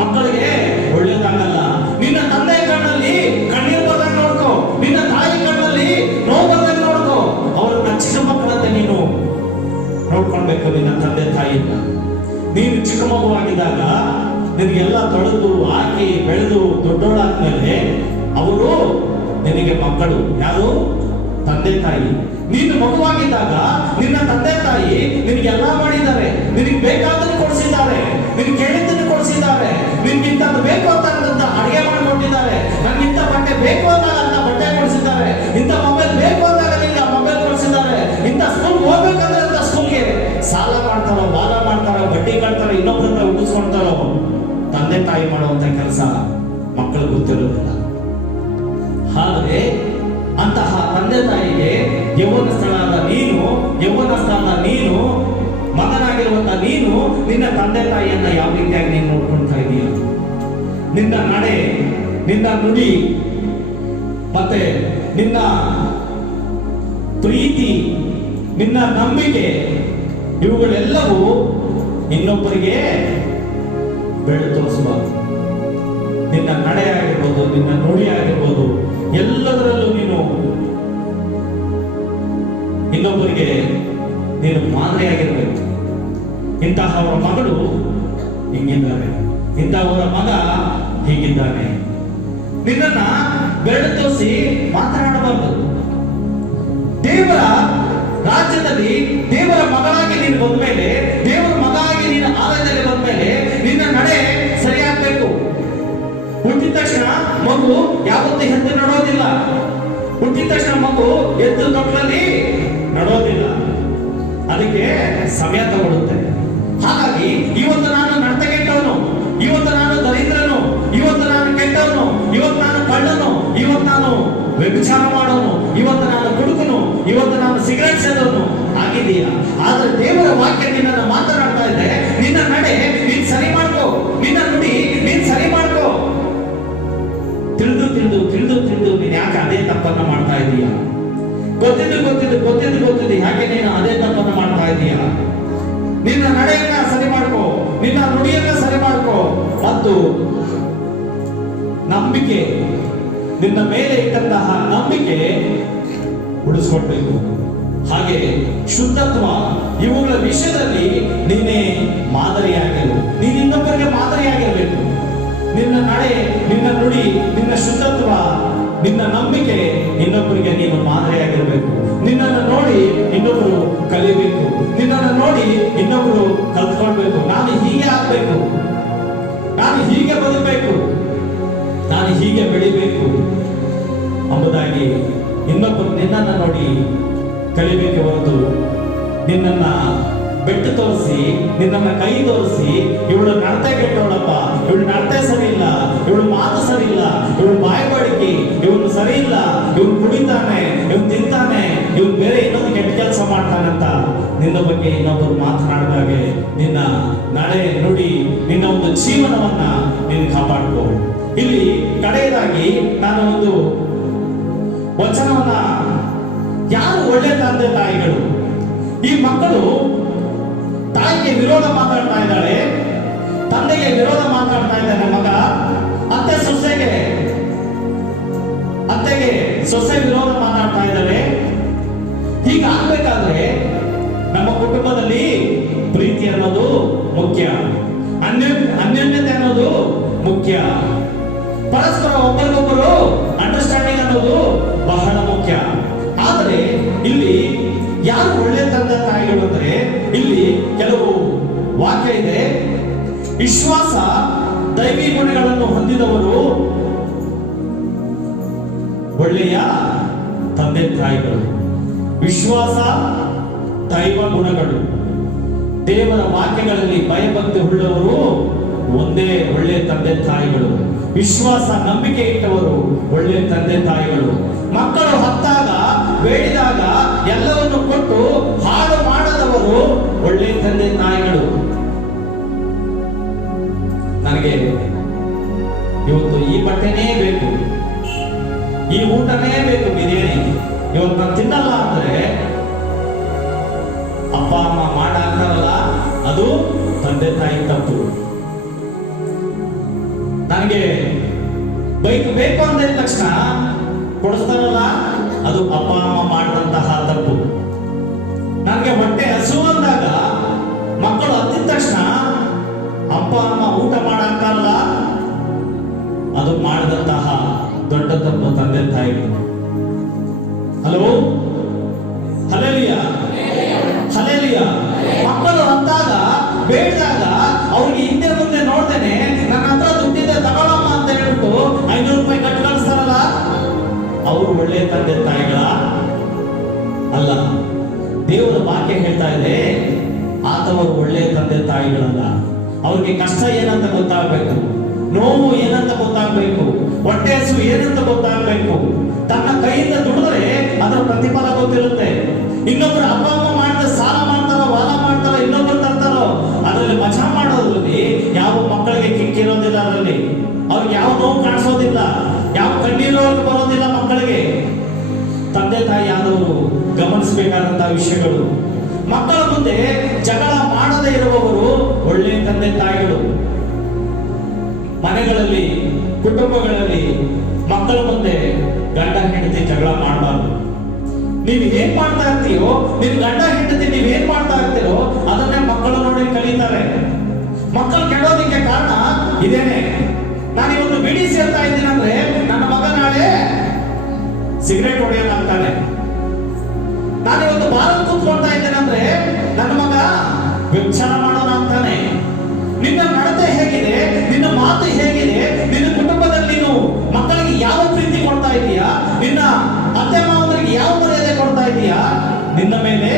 ಮಕ್ಕಳಿಗೆ ಒಳ್ಳೇದಾಗಲ್ಲ. ನಿನ್ನ ತಂದೆ ಕಣ್ಣಲ್ಲಿ ಕಣ್ಣೀರು ಬರ್ದಾಗ ನೋಡ್ಕೋ, ನಿನ್ನ ತಾಯಿ ಕಣ್ಣಲ್ಲಿ ನೋವು ಬರ್ದಾಗ ನೋಡ್ಕೋ. ಅವರನ್ನ ಚಿಕ್ಕ ಮಕ್ಕಳಂತೆ ನೀನು ನೋಡ್ಕೊಳ್ಬೇಕು. ನಿನ್ನ ತಂದೆ ತಾಯಿಯಿಂದ ನೀನು ಚಿಕ್ಕ ಮಗುವಾಗಿದ್ದಾಗ ನಿನಗೆಲ್ಲ ತೊಳೆದು ಹಾಕಿ ಬೆಳೆದು ದೊಡ್ಡೋಳಾದ್ಮೇಲೆ ಅವರು ನಿನಗೆ ಮಕ್ಕಳು. ಯಾರು? ತಂದೆ ತಾಯಿ. ನೀನು ಮಗುವಾಗಿದ್ದಾಗ ನಿನ್ನ ತಂದೆ ತಾಯಿ ನಿನಗೆಲ್ಲ ಮಾಡಿದ್ದಾರೆ, ನಿನಗೆ ಬೇಕಾದನ್ನು ಕೊಡಿಸಿದ್ದಾರೆ, ನಿನ್ ಕೇಳಿದ್ದನ್ನು ಕೊಡಿಸಿದ್ದಾರೆ, ನಿನ್ಗಿಂತದ್ದು ಬೇಕು ಅಂತ ಅಡಿಗೆ ಮಾಡಿಕೊಟ್ಟಿದ್ದಾರೆ, ನನ್ಗಿಂತ ಬಟ್ಟೆ ಬೇಕು ಅಂದಾಗ ಬಟ್ಟೆ ಕೊಡಿಸಿದ್ದಾರೆ, ಇಂಥ ಮೊಬೈಲ್ ಬೇಕು ಅಂದಾಗ ನಿನ್ನ ಮೊಬೈಲ್ ಕೊಡಿಸಿದ್ದಾರೆ, ಇಂಥ ಸ್ಕೂಲ್ ಹೋಗ್ಬೇಕಂದ್ರೆ ಅಂತ ಸ್ಕೂಲ್ಗೆ ಸಾಲ ಮಾಡ್ತಾರೋ, ಬಾಲ ಮಾಡ್ತಾರೋ, ಬಡ್ಡಿ ಕಟ್ತಾರೋ, ಇನ್ನೊಬ್ಬರ ಹತ್ರ ಉಳಿಸ್ಕೊಳ್ತಾರೋ. ತಂದೆ ತಾಯಿ ಮಾಡುವಂತ ಕೆಲಸ ಮಕ್ಕಳು ಗೊತ್ತಿರೋದಿಲ್ಲ. ಆದ್ರೆ ಅಂತಹ ತಂದೆ ತಾಯಿಗೆ ಯೌವನಸ್ಥಳಾದ ನೀನು ಮಗನಾಗಿರುವಂತ ನೀನು ನಿನ್ನ ತಂದೆ ತಾಯಿಯನ್ನ ಯಾವ ರೀತಿಯಾಗಿ ನೀನು ನೋಡ್ಕೊಳ್ತಾ ಇದೀಯ? ನಿನ್ನ ನಡೆ, ನಿನ್ನ ನುಡಿ, ಮತ್ತೆ ನಿನ್ನ ಪ್ರೀತಿ, ನಿನ್ನ ನಂಬಿಕೆ, ಇವುಗಳೆಲ್ಲವೂ ಇನ್ನೊಬ್ಬರಿಗೆ ಬೆಳೆ ತೋರಿಸಬಾರದು. ನಿನ್ನ ನಡೆ ಆಗಿರ್ಬೋದು, ನಿನ್ನ ನುಡಿ ಆಗಿರ್ಬೋದು, ಎಲ್ಲದರಲ್ಲೂ ನೀನು ಇನ್ನೊಬ್ಬರಿಗೆ ನೀನು ಮಾದರಿಯಾಗಿರ್ಬೇಕು. ಇಂತಹವರ ಮಗಳು ಹಿಂಗಿದ್ದಾನೆ, ಇಂತಹವರ ಮಗ ಹೀಗಿದ್ದಾನೆ. ನಿನ್ನನ್ನ ಬೆರಳು ತೋರಿಸಿ ಮಾತನಾಡಬಾರದು. ದೇವರ ರಾಜ್ಯದಲ್ಲಿ ದೇವರ ಮಗಳಾಗಿ ನೀನು ಬಂದ್ಮೇಲೆ, ದೇವರ ಮಗ ಆಗಿ ನೀನು ಆಲಯದಲ್ಲಿ ಬಂದ್ಮೇಲೆ ನಿನ್ನ ನಡೆ ಸರಿಯಾಗಬೇಕು. ಹುಟ್ಟಿದ ತಕ್ಷಣ ಮಗು ಯಾವತ್ತೂ ಎದ್ದು ನಡೋದಿಲ್ಲ. ಹುಟ್ಟಿದ ತಕ್ಷಣ ಮಗು ಎದ್ದು ತೊಟ್ಟಲಲ್ಲಿ ನಡೋದಿಲ್ಲ. ಅದಕ್ಕೆ ಸಮಯ ತಗೊಳ್ಳುತ್ತೆ. ಹಾಗಾಗಿ ಇವತ್ತು ನಾನು ನಡತೆಗೆಟ್ಟವನು, ಇವತ್ತು ನಾನು ದರಿದ್ರನು, ಇವತ್ತು ನಾನು ಕೆಟ್ಟವನು, ಇವತ್ತು ನಾನು ಕಳ್ಳನು, ಇವತ್ತು ನಾನು ವ್ಯಭಿಚಾರ ಮಾಡೋನು, ಇವತ್ತು ನಾನು ಕುಡುಕನು, ಇವತ್ತು ನಾನು ಸಿಗರೆಟ್ ಸೇದೋನು ಆಗಿದೀಯ. ಆದ್ರೆ ದೇವರ ವಾಕ್ಯ ನಿನ್ನನ್ನು ಮಾತನಾಡ್ತಾ ಇದೆ. ನಿನ್ನ ನಡೆ ನೀನ್ ಸರಿ ಮಾಡ್ಕೋ, ನಿನ್ನ ನುಡಿ ನೀನ್ ಸರಿ ಮಾಡ್ಕೋ. ತಿಳಿದು ನೀನ್ ಯಾಕೆ ಅದೇ ತಪ್ಪನ್ನ ಮಾಡ್ತಾ ಇದೀಯ? ಗೊತ್ತಿದ್ದು ಯಾಕೆ ನೀನು ಅದೇ ತಪ್ಪನ್ನ ಮಾಡ್ತಾ ಇದೀಯ? ನಿನ್ನ ನಡೆಯನ್ನ ಸರಿ ಮಾಡ್ಕೋ, ನಿನ್ನ ನುಡಿಯನ್ನ ಸರಿ ಮಾಡ್ಕೋ. ಮತ್ತು ನಂಬಿಕೆ, ನಿನ್ನ ಮೇಲೆ ಇಟ್ಟಂತಹ ನಂಬಿಕೆ ಉಳಿಸ್ಕೊಡ್ಬೇಕು. ಹಾಗೆ ಶುದ್ಧತ್ವ, ಇವುಗಳ ವಿಷಯದಲ್ಲಿ ನೀನೇ ಮಾದರಿಯಾಗಿರು. ನೀನು ಇನ್ನೊಬ್ಬರಿಗೆ ಮಾದರಿಯಾಗಿರ್ಬೇಕು. ನಿನ್ನ ನಡೆ, ನಿನ್ನ ನುಡಿ, ನಿನ್ನ ಶುದ್ಧತ್ವ, ನಿನ್ನ ನಂಬಿಕೆ ಇನ್ನೊಬ್ಬರಿಗೆ ನೀನು ಮಾದರಿಯಾಗಿರ್ಬೇಕು. ನಿನ್ನನ್ನು ನೋಡಿ ಇನ್ನೊಬ್ಬರು ಕಲಿಬೇಕು, ನಿನ್ನನ್ನು ನೋಡಿ ಇನ್ನೊಬ್ಬರು ಕಲ್ತ್ಕೊಳ್ಬೇಕು. ನಾನು ಹೀಗೆ ಆಗ್ಬೇಕು, ನಾನು ಹೀಗೆ ಬದುಕಬೇಕು, ನಾನು ಹೀಗೆ ಬೆಳಿಬೇಕು ಎಂಬುದಾಗಿ ಇನ್ನೊಬ್ಬರು ನಿನ್ನನ್ನು ನೋಡಿ ಕಲಿಬೇಕು. ಹೊರತು ನಿನ್ನನ್ನ ಬೆಟ್ಟು ತೋರಿಸಿ, ನಿನ್ನನ್ನ ಕೈ ತೋರಿಸಿ, ಇವಳು ನಡತೆ ಕೆಟ್ಟವಳಪ್ಪ, ಇವಳು ನಡತೆ ಸರಿ ಇಲ್ಲ, ಇವಳು ಮಾತು ಸರಿ ಇಲ್ಲ, ಇವಳು ಬಾಯ್ಬಡಿಕೆ, ಇವನು ಸರಿ ಇಲ್ಲ, ಇವನು ಕುಡಿತಾನೆ, ಇವನು ತಿಂತಾನೆ, ಇವನು ಬೇರೆ ಇನ್ನೊಂದು ಕೆಟ್ಟ ಕೆಲಸ ಮಾಡ್ತಾನಂತ ನಿನ್ನ ಬಗ್ಗೆ ಇನ್ನೊಬ್ಬರು ಮಾತನಾಡಿದಾಗೆ ನಿನ್ನ ನಡೆ ನುಡಿ, ನಿನ್ನ ಒಂದು ಜೀವನವನ್ನ ನೀನು ಕಾಪಾಡ್ಕೋ. ಇಲ್ಲಿ ಕಡೆಯದಾಗಿ ನಾನು ಒಂದು ವಚನವನ್ನ, ಯಾರು ಒಳ್ಳೆ ತಂದೆ ತಾಯಿಗಳು? ಈ ಮಕ್ಕಳು ತಾಯಿಗೆ ವಿರೋಧ ಮಾತಾಡ್ತಾ ಇದ್ದಾಳೆ, ತಂದೆಗೆ ವಿರೋಧ ಮಾತಾಡ್ತಾ ಇದ್ದಾನೆ ಮಗ. ಅತ್ತೆಗೆ ಸೊಸೆ ವಿರೋಧ ಮಾತಾಡ್ತಾ ಇದ್ದಾರೆ. ಹೀಗಾಗ್ಬೇಕಾದ್ರೆ ನಮ್ಮ ಕುಟುಂಬದಲ್ಲಿ ಪ್ರೀತಿ ಅನ್ನೋದು ಮುಖ್ಯ, ಅನ್ಯೋನ್ಯತೆ ಅನ್ನೋದು ಮುಖ್ಯ, ಪರಸ್ಪರ ಒಬ್ಬರಿಗೊಬ್ಬರು ಅಂಡರ್ಸ್ಟ್ಯಾಂಡಿಂಗ್ ಅನ್ನೋದು ಬಹಳ ಮುಖ್ಯ. ಆದರೆ ಇಲ್ಲಿ ಯಾರು ಒಳ್ಳೆ ತಂದೆ ತಾಯಿಗಳು ಅಂದ್ರೆ ಇಲ್ಲಿ ಕೆಲವು ವಾಕ್ಯ ಇದೆ, ವಿಶ್ವಾಸ ದೈವಿ ಗುಣಗಳನ್ನು ಹೊಂದಿದವರು ಒಳ್ಳೆಯ ತಂದೆ ತಾಯಿಗಳು. ವಿಶ್ವಾಸ ದೈವ ಗುಣಗಳು, ದೇವರ ವಾಕ್ಯಗಳಲ್ಲಿ ಭಯಭಕ್ತಿ ಉಳ್ಳವರು ಒಂದೇ ಒಳ್ಳೆಯ ತಂದೆ ತಾಯಿಗಳು. ವಿಶ್ವಾಸ ನಂಬಿಕೆ ಇಟ್ಟವರು ಒಳ್ಳೆಯ ತಂದೆ ತಾಯಿಗಳು. ಮಕ್ಕಳು ಹತ್ತಾಗ ಬೇಡಿದಾಗ ಎಲ್ಲವನ್ನು ಕೊಟ್ಟು ಹಾಳು ಮಾಡದವರು ಒಳ್ಳೆಯ ತಂದೆ ತಾಯಿಗಳು. ನನಗೆ ಇವತ್ತು ಈ ಬಟ್ಟೆನೇ ಬೇಕು, ಈ ಊಟನೇ ಬೇಕು, ಬಿರಿಯಾನಿ ಇವತ್ತು ನಾನು ತಿನ್ನಲ್ಲ ಅಂದ್ರೆ ಅಪ್ಪ ಅಮ್ಮ ಮಾಡಾಕ್ತಾರಲ್ಲ, ಅದು ತಂದೆ ತಾಯಿ ತಪ್ಪು. ನನಗೆ ಬೈಕ್ ಬೇಕು ಅಂದ ತಕ್ಷಣ ಕೊಡಿಸ್ತಾರಲ್ಲ, ಅದು ಅಪ್ಪ ಅಮ್ಮ ಮಾಡಿದಂತಹ ತಪ್ಪು. ನನಗೆ ಹೊಟ್ಟೆ ಹಸು ಅಂದಾಗ ಮಕ್ಕಳು ಹತ್ತಿದ ತಕ್ಷಣ ಅಪ್ಪ ಅಮ್ಮ ಊಟ ಮಾಡಾಕ್ತಾರಲ್ಲ, ಅದು ಮಾಡಿದಂತಹ ದೊಡ್ಡ ತಪ್ಪು ತಂದೆ ತಾಯಿಗಳು. Hello, hallelujah, hallelujah. ಮಕ್ಕಳು ಅಂದಾಗ ಬೇಡಿದಾಗ ಅವ್ರಿಗೆ ಹಿಂದೆ ಮುಂದೆ ನೋಡ್ದೇನೆ ನನ್ನ ಹತ್ರ ದುಡ್ಡಿದೆ ತಗೊಳಮ್ಮ ಅಂತ ಹೇಳ್ಬಿಟ್ಟು 500 ರೂಪಾಯಿ ಕಟ್ಟು ಕಳಿಸ್ತಾರಲ್ಲ, ಅವರು ಒಳ್ಳೆಯ ತಂದೆ ತಾಯಿಗಳ ಅಲ್ಲ. ದೇವರ ವಾಕ್ಯ ಹೇಳ್ತಾ ಇದೆ, ಆತವರು ಒಳ್ಳೆಯ ತಂದೆ ತಾಯಿಗಳಲ್ಲ. ಅವ್ರಿಗೆ ಕಷ್ಟ ಏನಂತ ಗೊತ್ತಾಗಬೇಕು, ನೋವು ಏನಂತ ಗೊತ್ತಾಗಬೇಕು, ಹೊಟ್ಟೆ ಹಸು ಏನಂತ ಗೊತ್ತಾಗಬೇಕು. ತನ್ನ ಕೈಯಿಂದ ದುಡಿದ್ರೆ ಅದರ ಪ್ರತಿಫಲ ಗೊತ್ತಿರುತ್ತೆ. ಇನ್ನೊಬ್ಬರು ಅಪ್ಪ ಅಮ್ಮ ಮಾಡಿದ ಸಾಲ ಮಾಡ್ತಾರೋ, ವಾದ ಮಾಡ್ತಾರೋ, ಇನ್ನೊಬ್ಬರು ತರ್ತಾರೋ, ಅದರಲ್ಲಿ ಮಜಾ ಮಾಡೋದ್ರಲ್ಲಿ ಯಾವ ಮಕ್ಕಳಿಗೆ ಕಿಕ್ಕಿರೋದಿಲ್ಲ. ಅದರಲ್ಲಿ ಅವ್ರಿಗೆ ಯಾವ ನೋವು ಕಾಣಿಸೋದಿಲ್ಲ, ಯಾವ ಕಣ್ಣೀರು ಬರೋದಿಲ್ಲ ಮಕ್ಕಳಿಗೆ. ತಂದೆ ತಾಯಿ ಆದವರು ಗಮನಿಸಬೇಕಾದಂತಹ ವಿಷಯಗಳು. ಮಕ್ಕಳ ಮುಂದೆ ಜಗಳ ಮಾಡದೇ ಇರುವವರು ಒಳ್ಳೆಯ ತಂದೆ ತಾಯಿಗಳು. ಮನೆಗಳಲ್ಲಿ, ಕುಟುಂಬಗಳಲ್ಲಿ ಮಕ್ಕಳ ಮುಂದೆ ಗಂಡ ಹೆಂಡತಿ ಜಗಳ ಮಾಡಬಾರ್ದು. ನೀವು ಏನ್ ಮಾಡ್ತಾ ಇರ್ತೀಯೋ, ನಿನ್ ಗಂಡ ಹೆಂಡತಿ ನೀವ್ ಏನ್ ಮಾಡ್ತಾ ಇರ್ತೀರೋ ಅದನ್ನೇ ಮಕ್ಕಳು ನೋಡಿ ಕಲಿತಾರೆ. ಮಕ್ಕಳು ಕೆಡೋದಿಕ್ಕೆ ಕಾರಣ ಇದೇನೆ. ನಾನು ಇವತ್ತು ಬಿಡಿ ಸೇರ್ತಾ ಇದ್ದೀನಿ ಅಂದ್ರೆ ನನ್ನ ಮಗ ನಾಳೆ ಸಿಗರೇಟ್ ಹೊಡೆಯೋನಾಗ್ತಾನೆ. ನಾನು ಇವತ್ತು ಬಾರಲ್ಲಿ ಕೂತ್ಕೊಳ್ತಾ ಇದ್ದೇನೆ ಅಂದ್ರೆ ನನ್ನ ಮಗ ವ್ಯಭಿಚಾರ ಮಾಡೋನಾಗ್ತಾನೆ. ನಿನ್ನ ನಡತೆ ಹೇಗಿದೆ, ನಿನ್ನ ಮಾತು ಹೇಗಿದೆ, ನಿನ್ನ ಕುಟುಂಬದಲ್ಲಿ ನೀನು ಮಕ್ಕಳಿಗೆ ಯಾವ ಪ್ರೀತಿ ಕೊಡ್ತಾ ಇದೀಯಾ, ನಿನ್ನ ಅತ್ತೆ ಮಾವನಿಗೆ ಯಾವ ಮರ್ಯಾದೆ ಕೊಡ್ತಾ ಇದೀಯಾ, ನಿನ್ನ ಮೇಲೆ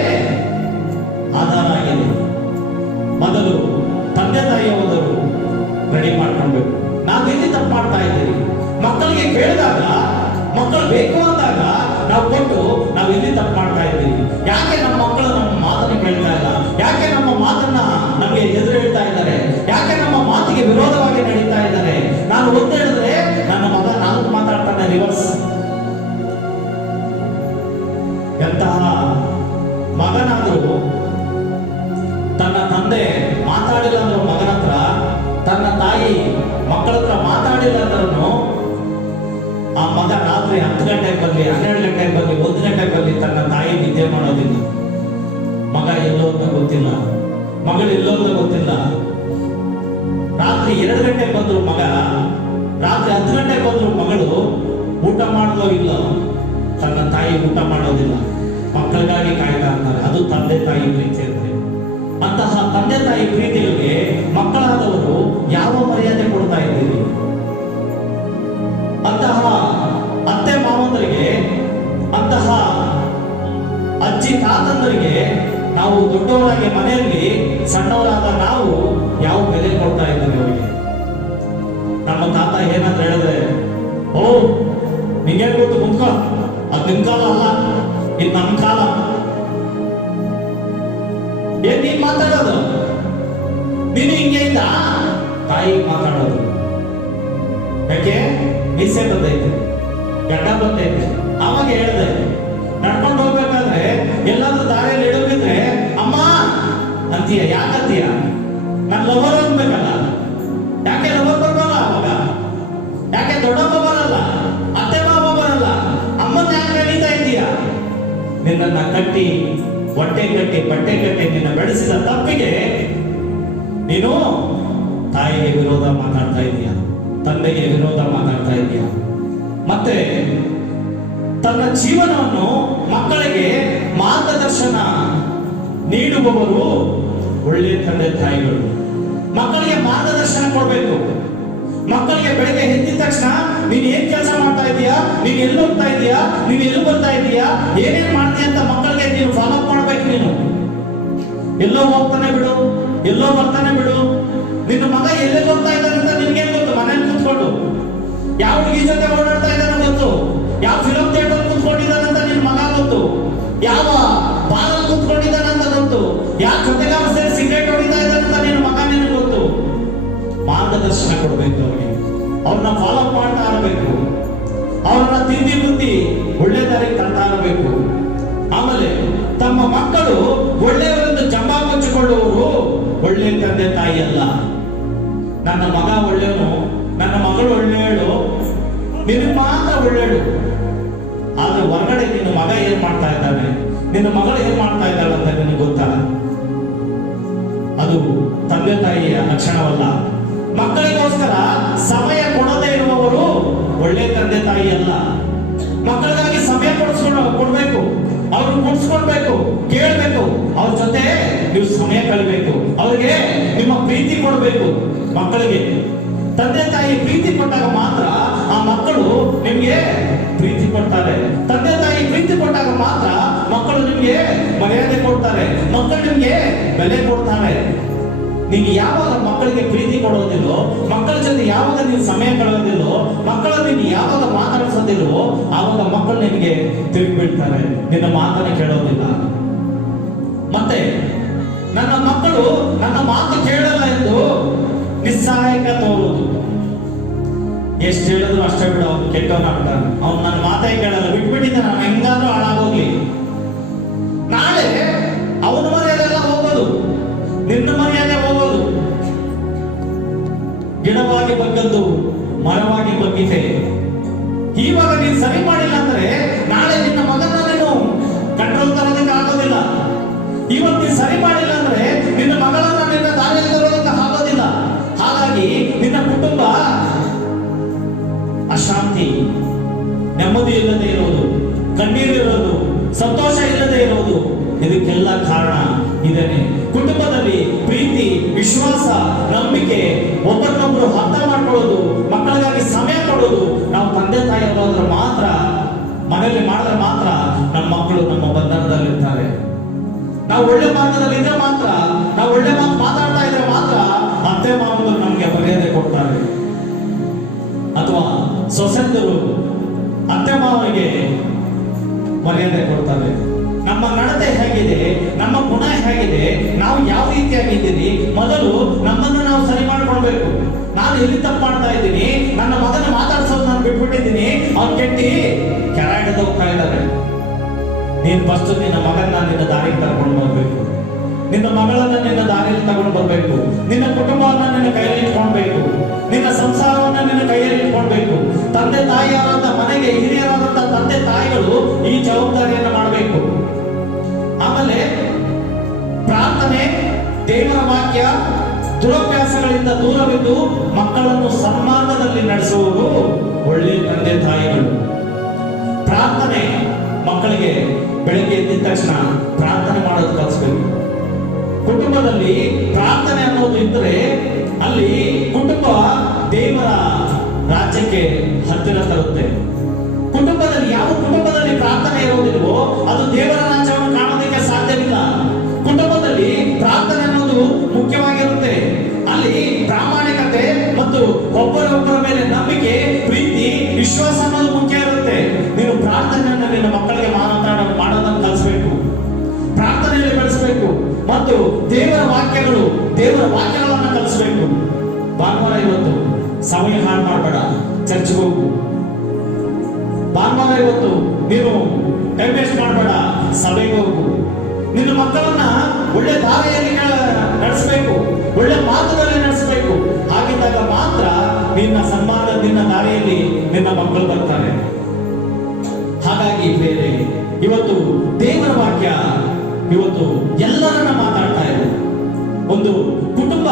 ಆಧಾರ ಆಗಿದೆ. ಮೊದಲು ತಂದೆ ತಾಯಿಯವರು ರೆಡಿ ಮಾಡ್ಕೊಳ್ಬೇಕು. ನಾವೆಲ್ಲಿ ತಪ್ಪು ಮಾಡ್ತಾ ಇದ್ದೀವಿ? ಮಕ್ಕಳಿಗೆ ಕೇಳಿದಾಗ, ಮಕ್ಕಳು ಬೇಕು ಅಂದಾಗ ನಾವು ಕೊಟ್ಟು ನಾವೆಲ್ಲಿ ತಪ್ಪು ಮಾಡ್ತಾ ಇದ್ದೀವಿ? ಯಾಕೆ ನಮ್ಮ ಮಕ್ಕಳು ನಮ್ಮ ಮಾತನ್ನು ಕೇಳ್ತಾ ಇಲ್ಲ? ಯಾಕೆ ನಮ್ಮ ಮಾತನ್ನ ನಮಗೆ ಎದುರು ಹೇಳ್ತಾ ಇದ್ದಾರೆ? ಯಾಕೆ ನಮ್ಮ ಮಾತಿಗೆ ವಿರೋಧವಾಗಿ ನಡೀತಾ ಇದ್ದಾರೆ? ನಾನು ಒಂದು ಹೇಳಿದ್ರೆ ನನ್ನ ಮಗ 4 ಮಾತಾಡ್ತಾನೆ ರಿವರ್ಸ್. ಎಂತಹ ಮಗನಾದರೂ ತನ್ನ ತಂದೆ ಮಾತಾಡಿಲ್ಲ ಅಂದ್ರೂ ಮಗನ ಹತ್ರ, ತನ್ನ ತಾಯಿ ಮಕ್ಕಳ ಹತ್ರ ಮಾತಾಡಿಲ್ಲ ಅಂದ್ರೂ ಆ ಮಗ ರಾತ್ರಿ 10 ಗಂಟೆಗೆ ಬರಲಿ, 12 ಗಂಟೆಗೆ ಬರಲಿ, 1 ಗಂಟೆಗೆ ಬರಲಿ ತನ್ನ ತಾಯಿ ನಿದ್ದೆ ಮಾಡೋದಿಲ್ಲ. ಮಗ ಎಲ್ಲೋದ ಗೊತ್ತಿಲ್ಲ, ಮಗಳು ಎಲ್ಲೋದ ಗೊತ್ತಿಲ್ಲ. ರಾತ್ರಿ 2 ಗಂಟೆಗೆ ಬಂದ್ರು ಮಗ, ರಾತ್ರಿ 10 ಗಂಟೆಗೆ ಬಂದ್ರು ಮಗಳು ಊಟ ಮಾಡೋದೋ ಇಲ್ಲ, ತನ್ನ ತಾಯಿ ಊಟ ಮಾಡೋದಿಲ್ಲ. ಮಕ್ಕಳಿಗಾಗಿ ಕಾಯ್ತಾ ಇರ್ತಾರೆ. ಅದು ತಂದೆ ತಾಯಿ ಪ್ರೀತಿ ಇರ್ತದೆ. ಅಂತಹ ತಂದೆ ತಾಯಿ ಪ್ರೀತಿಗಳಿಗೆ ಮಕ್ಕಳಾದವರು ಯಾವ ಮರ್ಯಾದೆ ಕೊಡ್ತಾ ಇದ್ದೀರಿ? ಅಂತಹ ಅತ್ತೆ ಮಾವಂದರಿಗೆ, ಅಂತಹ ಅಜ್ಜಿ ತಾತಂದರಿಗೆ ನಾವು ದೊಡ್ಡವರಾಗಿ ಮನೆಯಲ್ಲಿ ಸಣ್ಣವರಾದ ನಾವು ಯಾವ ಬೆಲೆ ಕೊಡ್ತಾ ಇದ್ದೀವಿ ಅವರಿಗೆ? ನಮ್ಮ ತಾತ ಏನಂತ ಹೇಳಿದ್ರೆ, ಓ ನಿಂಗೇನ್ ಗೊತ್ತು, ಕುಂತ್ಕೋ, ಅದು ನಿಮ್ ಕಾಲ ಅಲ್ಲ, ಇದು ನಮ್ ಕಾಲ. ಏನ್ ನೀನ್ ಮಾತಾಡೋದು? ನೀನು ಹಿಂಗೆ ಇದ್ದ ತಾಯಿ ಮಾತಾಡೋದು. ಯಾಕೆ? ಮೀಸೆ ಬಂದೈತೆ, ಗಡ್ಡ ಬಂದೈತೆ. ಅವಾಗ ಹೇಳ್ದೆ, ನಡ್ಕೊಂಡು ಹೋಗ್ಬೇಕಾದ್ರೆ ಎಲ್ಲಾದ್ರೂ ದಾರಿಯಲ್ಲಿ ಇಡೋಗಿದ್ರೆ ಅಮ್ಮ ಅಂತೀಯ. ಯಾಕಂತೀಯ? ನನ್ ಲವರ್ ಅನ್ಬೇಕಲ್ಲ. ಯಾಕೆ ಲವರ್ ಬರ್ಬಲ್ಲ ಅವಾಗ? ಯಾಕೆ ದೊಡ್ಡಮ್ಮ ಬರಲ್ಲ, ಅತ್ತೆ ಮಾವ ಬರಲ್ಲ, ಅಮ್ಮನ ಯಾಕೆ ನಡೀತಾ ಇದೀಯ? ನಿನ್ನನ್ನ ಕಟ್ಟಿ, ಹೊಟ್ಟೆ ಕಟ್ಟಿ, ಬಟ್ಟೆ ಕಟ್ಟಿ ನಿನ್ನ ಬೆಳೆಸಿದ ತಪ್ಪಿಗೆ ನೀನು ತಾಯಿಗೆ ವಿರೋಧ ಮಾತಾಡ್ತಾ ಇದೀಯ, ತಂದೆಗೆ ವಿರೋಧ ಮಾತಾಡ್ತಾ ಇದೀಯ. ಮತ್ತೆ ತನ್ನ ಜೀವನವನ್ನು ಮಕ್ಕಳಿಗೆ ಮಾರ್ಗದರ್ಶನ ನೀಡುವವರು ಒಳ್ಳೆಯ ತಂದೆ ತಾಯಿಗಳು. ಮಕ್ಕಳಿಗೆ ಮಾರ್ಗದರ್ಶನ ಕೊಡಬೇಕು. ಮಕ್ಕಳಿಗೆ ಬೆಳಗ್ಗೆ ಎದ್ದಿದ ತಕ್ಷಣ ನೀನ್ ಏನ್ ಕೆಲಸ ಮಾಡ್ತಾ ಇದೀಯಾ, ನೀನ್ ಎಲ್ಲಿ ಹೋಗ್ತಾ ಇದೀಯಾ, ನೀನ್ ಎಲ್ಲಿ ಬರ್ತಾ ಇದೀಯಾ, ಏನೇನ್ ಮಾಡ್ತೀಯ ಅಂತ ಮಕ್ಕಳಿಗೆ ನೀನು ಫಾಲೋ ಅಪ್ ಮಾಡ್ಬೇಕು. ನೀನು ಎಲ್ಲೋ ಹೋಗ್ತಾನೆ ಬಿಡು, ಎಲ್ಲೋ ಬರ್ತಾನೆ ಬಿಡು. ನಿನ್ನ ಮಗ ಎಲ್ಲೇ ಹೋಗ್ತಾ ಇದ್ದಾನೆ ಅಂತ ನಿನ್ಗೇನ್ ಗೊತ್ತು? ಮನೇಲಿ ಕೂತ್ಕೊಂಡು ಯಾವ ಹುಡುಗಿ ಜೊತೆ ಓಡಾಡ್ತಾ ಇದ್ದಾನೆ ಗೊತ್ತು, ಯಾವ ಫಿಲಂ ಥಿಯೇಟರ್ ಕೂತ್ಕೊಂಡಿದ್ದಾನೆ ಅಂತ ನಿನ್ ಮಗ ಗೊತ್ತು, ಯಾವ ಬಾರಲ್ಲಿ ಕೂತ್ಕೊಂಡಿದ್ದಾನೆ ಅಂತ ಗೊತ್ತು, ಯಾವ ಜೊತೆಗಾರ ಸೇರಿ ಸಿಗರೇಟ್ ಹೊಡಿತಾ ಇದ್ದಾನೆ ಅಂತ ನಿನ್ನ ಮಗ ನಿನಗೆ ಗೊತ್ತು. ಮಾರ್ಗದರ್ಶನ ಕೊಡಬೇಕು ಅವರಿಗೆ, ಅವ್ರನ್ನ ಫಾಲೋ ಅಪ್ ಮಾಡ್ತಾ ಇರಬೇಕು, ಅವ್ರನ್ನ ತಿಂಡಿ ಬುದ್ಧಿ ಒಳ್ಳೆ ದಾರಿಗೆ ತರ್ತಾ ಇರಬೇಕು. ಆಮೇಲೆ ತಮ್ಮ ಮಕ್ಕಳು ಒಳ್ಳೆಯವರೆಂದು ಜಂಬ ಕೊಚ್ಚಿಕೊಳ್ಳುವವರು ಒಳ್ಳೆಯ ತಂದೆ ತಾಯಿ ಅಲ್ಲ. ನನ್ನ ಮಗ ಒಳ್ಳೆಯವನು, ನನ್ನ ಮಗಳು ಒಳ್ಳೆಯಳು, ನಿನಗೆ ಮಾತ್ರ ಒಳ್ಳೆಯಳು. ಆದ್ರೆ ಹೊರಗಡೆ ನಿನ್ನ ಮಗ ಏನ್ ಮಾಡ್ತಾ ಇದ್ದಾನೆ, ನಿನ್ನ ಮಗಳು ಏನ್ ಮಾಡ್ತಾ ಇದ್ದಾಳೆ ಅಂತ ನಿನಗೆ ಗೊತ್ತಾ? ಅದು ತಂದೆ ತಾಯಿಯ ಲಕ್ಷಣವಲ್ಲ. ಮಕ್ಕಳಿಗೋಸ್ಕರ ಸಮಯ ಕೊಡದೇ ಇರುವವರು ಒಳ್ಳೆ ತಂದೆ ತಾಯಿ ಅಲ್ಲ. ಮಕ್ಕಳಿಗಾಗಿ ಸಮಯ ಕೊಡ್ಬೇಕು, ಅವ್ರನ್ನ ಕುಡಿಸ್ಕೊಳ್ಬೇಕು, ಕೇಳಬೇಕು, ಅವ್ರ ಜೊತೆ ನೀವು ಸಮಯ ಕಳಿಬೇಕು, ಅವ್ರಿಗೆ ನಿಮ್ಮ ಪ್ರೀತಿ ಕೊಡಬೇಕು. ಮಕ್ಕಳಿಗೆ ತಂದೆ ತಾಯಿ ಪ್ರೀತಿ ಕೊಟ್ಟಾಗ ಮಾತ್ರ ಆ ಮಕ್ಕಳು ನಿಮ್ಗೆ ಪ್ರೀತಿ ಕೊಡ್ತಾರೆ. ತಂದೆ ತಾಯಿ ಪ್ರೀತಿ ಕೊಟ್ಟಾಗ ಮಾತ್ರ ಮಕ್ಕಳು ನಿಮ್ಗೆ ಮರ್ಯಾದೆ ಕೊಡ್ತಾರೆ, ಮಕ್ಕಳು ನಿಮ್ಗೆ ಬೆಲೆ ಕೊಡ್ತಾರೆ. ನೀವು ಯಾವಾಗ ಮಕ್ಕಳಿಗೆ ಪ್ರೀತಿ ಕೊಡೋದಿಲ್ಲೋ, ಮಕ್ಕಳ ಜೊತೆ ಯಾವಾಗ ನೀವು ಸಮಯ ಕಳೆಯೋದಿಲ್ಲೋ, ಮಕ್ಕಳ ನೀನು ಯಾವಾಗ ಮಾತಾಡಿಸೋದಿಲ್ವೋ, ಆವಾಗ ಮಕ್ಕಳು ನಿನಗೆ ತಿರುಗಿ ಬೀಳ್ತಾರೆ, ನಿನ್ನ ಮಾತನ್ನ ಕೇಳೋದಿಲ್ಲ. ಮತ್ತೆ ನನ್ನ ಮಕ್ಕಳು ನನ್ನ ಮಾತು ಕೇಳಲ್ಲ ಎಂದು ನಿಸ್ಸಹಾಯಕ ತೋರುವುದು. ಎಷ್ಟು ಹೇಳಿದ್ರು ಅಷ್ಟೇ ಬಿಡು, ಅವ್ನು ಕೆಟ್ಟವನಾಗ್ತಾನೆ, ಅವ್ನು ನನ್ನ ಮಾತೇ ಕೇಳಲ್ಲ, ಬಿಟ್ಬಿಟ್ಟಿದ್ದೆ, ನಾನು ಹೆಂಗಾದ್ರೂ ಹಾಳಾಗೋಗ್ಲಿ. ನಾಳೆ ಅವನ ಮರ್ಯಾದೆಲ್ಲ ಹೋಗೋದು, ನಿನ್ನ ಮರ್ಯಾದೆ ಹೋಗೋದು. ಗಿಡವಾಗಿ ಬಗ್ಗದ್ದು ಮರವಾಗಿ ಬಗ್ಗಿದೆ. ಇವಾಗ ನೀನು ಸರಿ ಮಾಡಿಲ್ಲ ಅಂದ್ರೆ ನಾಳೆ ನಿನ್ನ ಮಗನ ನೀನು ಕಂಟ್ರೋಲ್ ತರೋದಕ್ಕೆ ಆಗೋದಿಲ್ಲ. ಇವತ್ತು ನೀನು ಸರಿ ಮಾಡಿಲ್ಲ ಅಂದ್ರೆ ನಿನ್ನ ಮಗಳನ್ನ ನಿನ್ನ ದಾರಿಯಲ್ಲಿ ತರೋದಕ್ಕೆ ಆಗೋದಿಲ್ಲ. ಹಾಗಾಗಿ ನಿನ್ನ ಕುಟುಂಬ ಅಶಾಂತಿ, ನೆಮ್ಮದಿ ಇಲ್ಲದೆ ಇರೋದು, ಕಣ್ಣೀರು ಇರೋದು, ಸಂತೋಷ ಇಲ್ಲದೆ ಇರೋದು, ಇದಕ್ಕೆಲ್ಲ ಕಾರಣ ಇದೇನೆ. ಕುಟುಂಬದಲ್ಲಿ ಪ್ರೀತಿ, ವಿಶ್ವಾಸ, ನಂಬಿಕೆ, ಒಬ್ಬರನ್ನೊಬ್ಬರು ಅರ್ಥ ಮಾಡ್ಕೊಳ್ಳೋದು, ಮಕ್ಕಳಿಗಾಗಿ ಸಮಯ ಕೊಡೋದು ನಾವು ತಂದೆ ತಾಯಿ ಹೋದ್ರೆ ಮಾತ್ರ, ಮನೆಯಲ್ಲಿ ಮಾಡಿದ್ರೆ ಮಾತ್ರ ನಮ್ಮ ಮಕ್ಕಳು ನಮ್ಮ ಬಂಧನದಲ್ಲಿರ್ತಾರೆ. ನಾವು ಒಳ್ಳೆ ಮಾರ್ಗದಲ್ಲಿದ್ರೆ ಮಾತ್ರ, ನಾವು ಒಳ್ಳೆ ಮಾತಾಡ್ತಾ ಇದ್ರೆ ಮಾತ್ರ ಅತ್ತೆ ಮಾವನು ನಮ್ಗೆ ಮರ್ಯಾದೆ ಕೊಡ್ತಾರೆ. ಅಥವಾ ಸೊಸೆಂದರು ಅತ್ತೆ ಮಾವನಿಗೆ ಮರ್ಯಾದೆ ಕೊಡ್ತಾರೆ. ನಮ್ಮ ನಡತೆ ಹೇಗಿದೆ, ನಮ್ಮ ಗುಣ ಹೇಗಿದೆ, ನಾವು ಯಾವ ರೀತಿಯಾಗಿದ್ದೀವಿ, ಮೊದಲು ನಮ್ಮನ್ನು ನಾವು ಸರಿ ಮಾಡ್ಕೊಳ್ಬೇಕು. ನಾನು ಎಲ್ಲಿ ತಪ್ಪು ಮಾಡ್ತಾ ಇದ್ದೀನಿ, ನನ್ನ ಮಗನ ಮಾತಾಡ್ಸೋದು ನಾನು ಬಿಟ್ಬಿಟ್ಟಿದ್ದೀನಿ, ಅವ್ನು ಕೆಟ್ಟಿ ಕೆರಾಡದ ಹೋಗ್ತಾ ಇದ್ದಾರೆ. ನೀನು ಫಸ್ಟ್ ನಿನ್ನ ಮಗನ್ನ ನಿನ್ನ ದಾರಿಗೆ ತಗೊಂಡು ಬರ್ಬೇಕು, ನಿನ್ನ ಮಗಳನ್ನ ನಿನ್ನ ದಾರಿಯಲ್ಲಿ ತಗೊಂಡು ಬರ್ಬೇಕು, ನಿನ್ನ ಕುಟುಂಬವನ್ನ ನಿನ್ನ ಕೈಯಲ್ಲಿ ಇಟ್ಕೊಳ್ಬೇಕು, ನಿನ್ನ ಸಂಸಾರವನ್ನ ನಿನ್ನ ಕೈಯಲ್ಲಿ ಇಟ್ಕೊಳ್ಬೇಕು. ತಂದೆ ತಾಯಿಯಾದಂತ ಮನೆಗೆ ಹಿರಿಯರಾದಂತ ತಂದೆ ತಾಯಿಗಳು ಈ ಜವಾಬ್ದಾರಿಯನ್ನು ಮಾಡಬೇಕು. ಆಮೇಲೆ ಪ್ರಾರ್ಥನೆ, ದೇವರ ವಾಕ್ಯ, ದುರಭ್ಯಾಸಗಳಿಂದ ದೂರವಿದ್ದು ಮಕ್ಕಳನ್ನು ಸನ್ಮಾರ್ಗದಲ್ಲಿ ನಡೆಸುವುದು ಒಳ್ಳೆಯ ತಂದೆ ತಾಯಿಗಳು. ಪ್ರಾರ್ಥನೆ, ಮಕ್ಕಳಿಗೆ ಬೆಳಗ್ಗೆ ಎದ್ದ ತಕ್ಷಣ ಪ್ರಾರ್ಥನೆ ಮಾಡೋದು ಕಲಿಸ್ಬೇಕು. ಕುಟುಂಬದಲ್ಲಿ ಪ್ರಾರ್ಥನೆ ಅನ್ನೋದು ಇದ್ದರೆ ಅಲ್ಲಿ ಕುಟುಂಬ ದೇವರ ರಾಜ್ಯಕ್ಕೆ ಹತ್ತಿರ ತರುತ್ತೆ. ಕುಟುಂಬದಲ್ಲಿ ಯಾವ ಕುಟುಂಬದಲ್ಲಿ ಪ್ರಾರ್ಥನೆ ಇರುವುದಿಲ್ವೋ ಅದು ದೇವರ ರಾಜ್ಯವನ್ನು ಕಾಣೋದಕ್ಕೆ ಸಾಧ್ಯವಿಲ್ಲ. ಕುಟುಂಬದಲ್ಲಿ ಪ್ರಾರ್ಥನೆ ಅನ್ನೋದು ಮುಖ್ಯವಾಗಿರುತ್ತೆ. ಅಲ್ಲಿ ಪ್ರಾಮಾಣಿಕತೆ ಮತ್ತು ಒಬ್ಬರೊಬ್ಬರ ಮೇಲೆ ನಂಬಿಕೆ, ಪ್ರೀತಿ, ವಿಶ್ವಾಸ ಅನ್ನೋದು ಮುಖ್ಯ ಇರುತ್ತೆ. ನೀನು ಪ್ರಾರ್ಥನೆಯನ್ನು ನಿನ್ನ ಮಕ್ಕಳಿಗೆ ಮಾಡೋದನ್ನು ಕಲಿಸಬೇಕು, ಪ್ರಾರ್ಥನೆಯಲ್ಲಿ ಬೆಳೆಸಬೇಕು ಮತ್ತು ದೇವರ ವಾಕ್ಯಗಳನ್ನು ಕಲಿಸಬೇಕು. ಭಾನುವಾರ ಇವತ್ತು ಸಮಯ ಹಾಳು ಮಾಡಬೇಡ, ಚರ್ಚ್ಗೆ ಹೋಗು. ಭಾನುವಾರ ಇವತ್ತು ನೀನು ಟೈಮ್ ವೇಸ್ಟ್ ಮಾಡಬೇಡ, ಸಭೆಗೆ ಹೋಗು. ನಿನ್ನ ಮಕ್ಕಳನ್ನ ಒಳ್ಳೆ ದಾರಿಯಲ್ಲಿ ನಡೆಸಬೇಕು, ಒಳ್ಳೆ ಮಾರ್ಗದಲ್ಲಿ ನಡೆಸಬೇಕು. ಹಾಗಿದ್ದಾಗ ಮಾತ್ರ ನಿನ್ನ ದಾರಿಯಲ್ಲಿ ನಿನ್ನ ಮಕ್ಕಳು ಬರ್ತಾರೆ. ಹಾಗಾಗಿ ಬೇರೆ ಇವತ್ತು ದೇವರ ವಾಕ್ಯ ಇವತ್ತು ಎಲ್ಲರನ್ನ ಮಾತಾಡ್ತಾ ಇದೆ. ಒಂದು ಕುಟುಂಬ,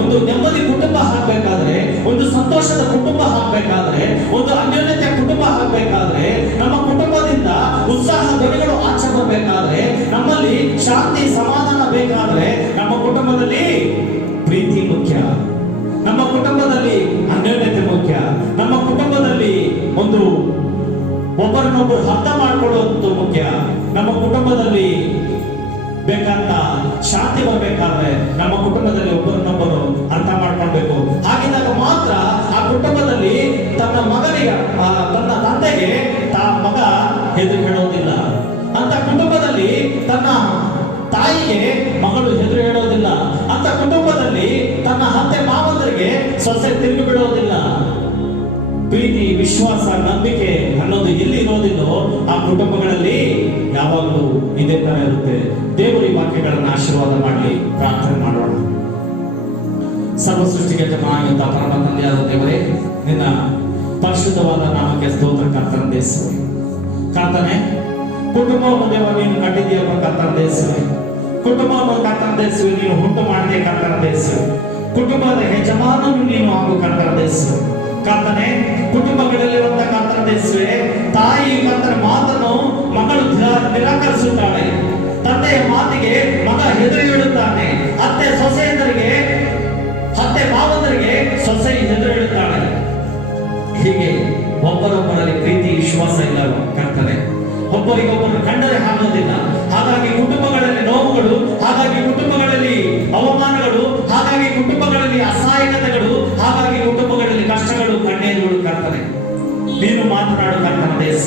ಒಂದು ನೆಮ್ಮದಿ ಕುಟುಂಬ ಆಗ್ಬೇಕಾದ್ರೆ, ಒಂದು ಸಂತೋಷದ ಕುಟುಂಬ ಆಗ್ಬೇಕಾದ್ರೆ, ಒಂದು ಅನ್ಯೋನ್ಯತೆ ಕುಟುಂಬ ಆಗ್ಬೇಕಾದ್ರೆ, ನಮ್ಮ ಕುಟುಂಬದಿಂದ ಉತ್ಸಾಹ ಧ್ವನಿಗಳು ಆಚೆ ಬರಬೇಕಾದ್ರೆ, ನಮ್ಮಲ್ಲಿ ಶಾಂತಿ ಸಮಾಧಾನ ಬೇಕಾದ್ರೆ, ನಮ್ಮ ಕುಟುಂಬದಲ್ಲಿ ಪ್ರೀತಿ ಮುಖ್ಯ, ನಮ್ಮ ಕುಟುಂಬದಲ್ಲಿ ಅನ್ಯೋನ್ಯತೆ ಮುಖ್ಯ, ನಮ್ಮ ಕುಟುಂಬದಲ್ಲಿ ಒಂದು ಒಬ್ಬರನ್ನೊಬ್ಬರು ಅರ್ಥ ಮಾಡ್ಕೊಳ್ಳುವಂತ ಮುಖ್ಯ, ನಮ್ಮ ಕುಟುಂಬದಲ್ಲಿ ಬೇಕಂತ ಶಾಂತಿ ಬರಬೇಕಾದ್ರೆ ನಮ್ಮ ಕುಟುಂಬದಲ್ಲಿ ಒಬ್ಬರನ್ನೊಬ್ಬರು ಅರ್ಥ ಮಾಡ್ಕೊಳ್ಬೇಕು. ಹಾಗಿದ್ದಾಗ ಮಾತ್ರ ಆ ಕುಟುಂಬದಲ್ಲಿ ತನ್ನ ಮಗನಿಗೆ ತನ್ನ ತಂದೆಗೆ ಮಗ ಹೆದರು ಹೇಳೋದಿಲ್ಲ, ಅಂತ ಕುಟುಂಬದಲ್ಲಿ ತನ್ನ ತಾಯಿಗೆ ಮಗಳು ಹೆದರು ಹೇಳೋದಿಲ್ಲ, ಅಂತ ಕುಟುಂಬದಲ್ಲಿ ತನ್ನ ಅತ್ತೆ ಮಾವಂದರಿಗೆ ಸೊಸೆ ತಿರುಗಿ ಬಿಡೋದಿಲ್ಲ. ಪ್ರೀತಿ, ವಿಶ್ವಾಸ, ನಂಬಿಕೆ ಅನ್ನೋದು ಎಲ್ಲಿ ಇರೋದಿಲ್ಲೋ ಆ ಕುಟುಂಬಗಳಲ್ಲಿ ಯಾವಾಗಲೂ ಇದೇ ತರ ಇರುತ್ತೆ. ದೇವರು ಈ ವಾಕ್ಯಗಳನ್ನು ಆಶೀರ್ವಾದ ಮಾಡಲಿ. ಪ್ರಾರ್ಥನೆ ಮಾಡೋಣ. ಸರ್ವ ಸೃಷ್ಟಿಗೆ ಜಮಾಯುತ ಪರಮ ತಂದೆಯಾದ ದೇವರೇ, ನಿನ್ನ ಪರಿಶುದ್ಧವಾದ ನಾಮಕ್ಕೆ ಸ್ತೋತ್ರ ಕರ್ತನ ದೇಸುವೆ. ಕರ್ತನೆ, ಕುಟುಂಬವನ್ನು ದೇವ ನೀನು ಕಟ್ಟಿದೆಯಪ್ಪ ಕರ್ತನ ದೇಸುವೆ. ಕುಟುಂಬವನ್ನು ಕರ್ತನ ದೇಸುವೆ ನೀನು ಉಂಟು ಮಾಡದೆ ಕರ್ತನ ದೇಸುವೆ. ಕುಟುಂಬದ ಯಜಮಾನನು ನೀನು ಹಾಗೂ ಕರ್ತನ ದೇಸುವೆ. ಕರ್ತನೆ, ಕುಟುಂಬಗಳಲ್ಲಿರುವಂತಹ ಕರ್ತನ ದೇಸುವೆ, ತಾಯಿ ಕರ್ತನ ಮಾತನ್ನು ಮಗಳು ನಿರಾಕರಿಸುತ್ತಾಳೆ, ತಂದೆಯ ಮಾತಿಗೆ ಮಗ ಹೆದರು ಹೇಳುತ್ತಾನೆ, ಅತ್ತೆ ಸೊಸೆಯಂದರಿಗೆ ಅತ್ತೆ ಮಾವಂದರಿಗೆ ಸೊಸೆ ಹೆದರು ಹೇಳುತ್ತಾಳೆ. ಹೀಗೆ ಒಬ್ಬರೊಬ್ಬರಲ್ಲಿ ಪ್ರೀತಿ ವಿಶ್ವಾಸ ಇಲ್ಲ ಕರ್ತನೆ, ಒಬ್ಬರಿಗೊಬ್ಬರು ಕಂಡರೆ ಆಗೋದಿಲ್ಲ. ಹಾಗಾಗಿ ಕುಟುಂಬಗಳಲ್ಲಿ ನೋವುಗಳು, ಹಾಗಾಗಿ ಕುಟುಂಬಗಳಲ್ಲಿ ಅವಮಾನಗಳು, ಹಾಗಾಗಿ ಕುಟುಂಬಗಳಲ್ಲಿ ಅಸಹಾಯಕತೆಗಳು, ಹಾಗಾಗಿ ಕುಟುಂಬಗಳಲ್ಲಿ ಕಷ್ಟಗಳು, ಕಣ್ಣೀರುಗಳು. ಕರ್ತನೆ, ನೀನು ಮಾತನಾಡು ಕರ್ತನ ದೇಶ.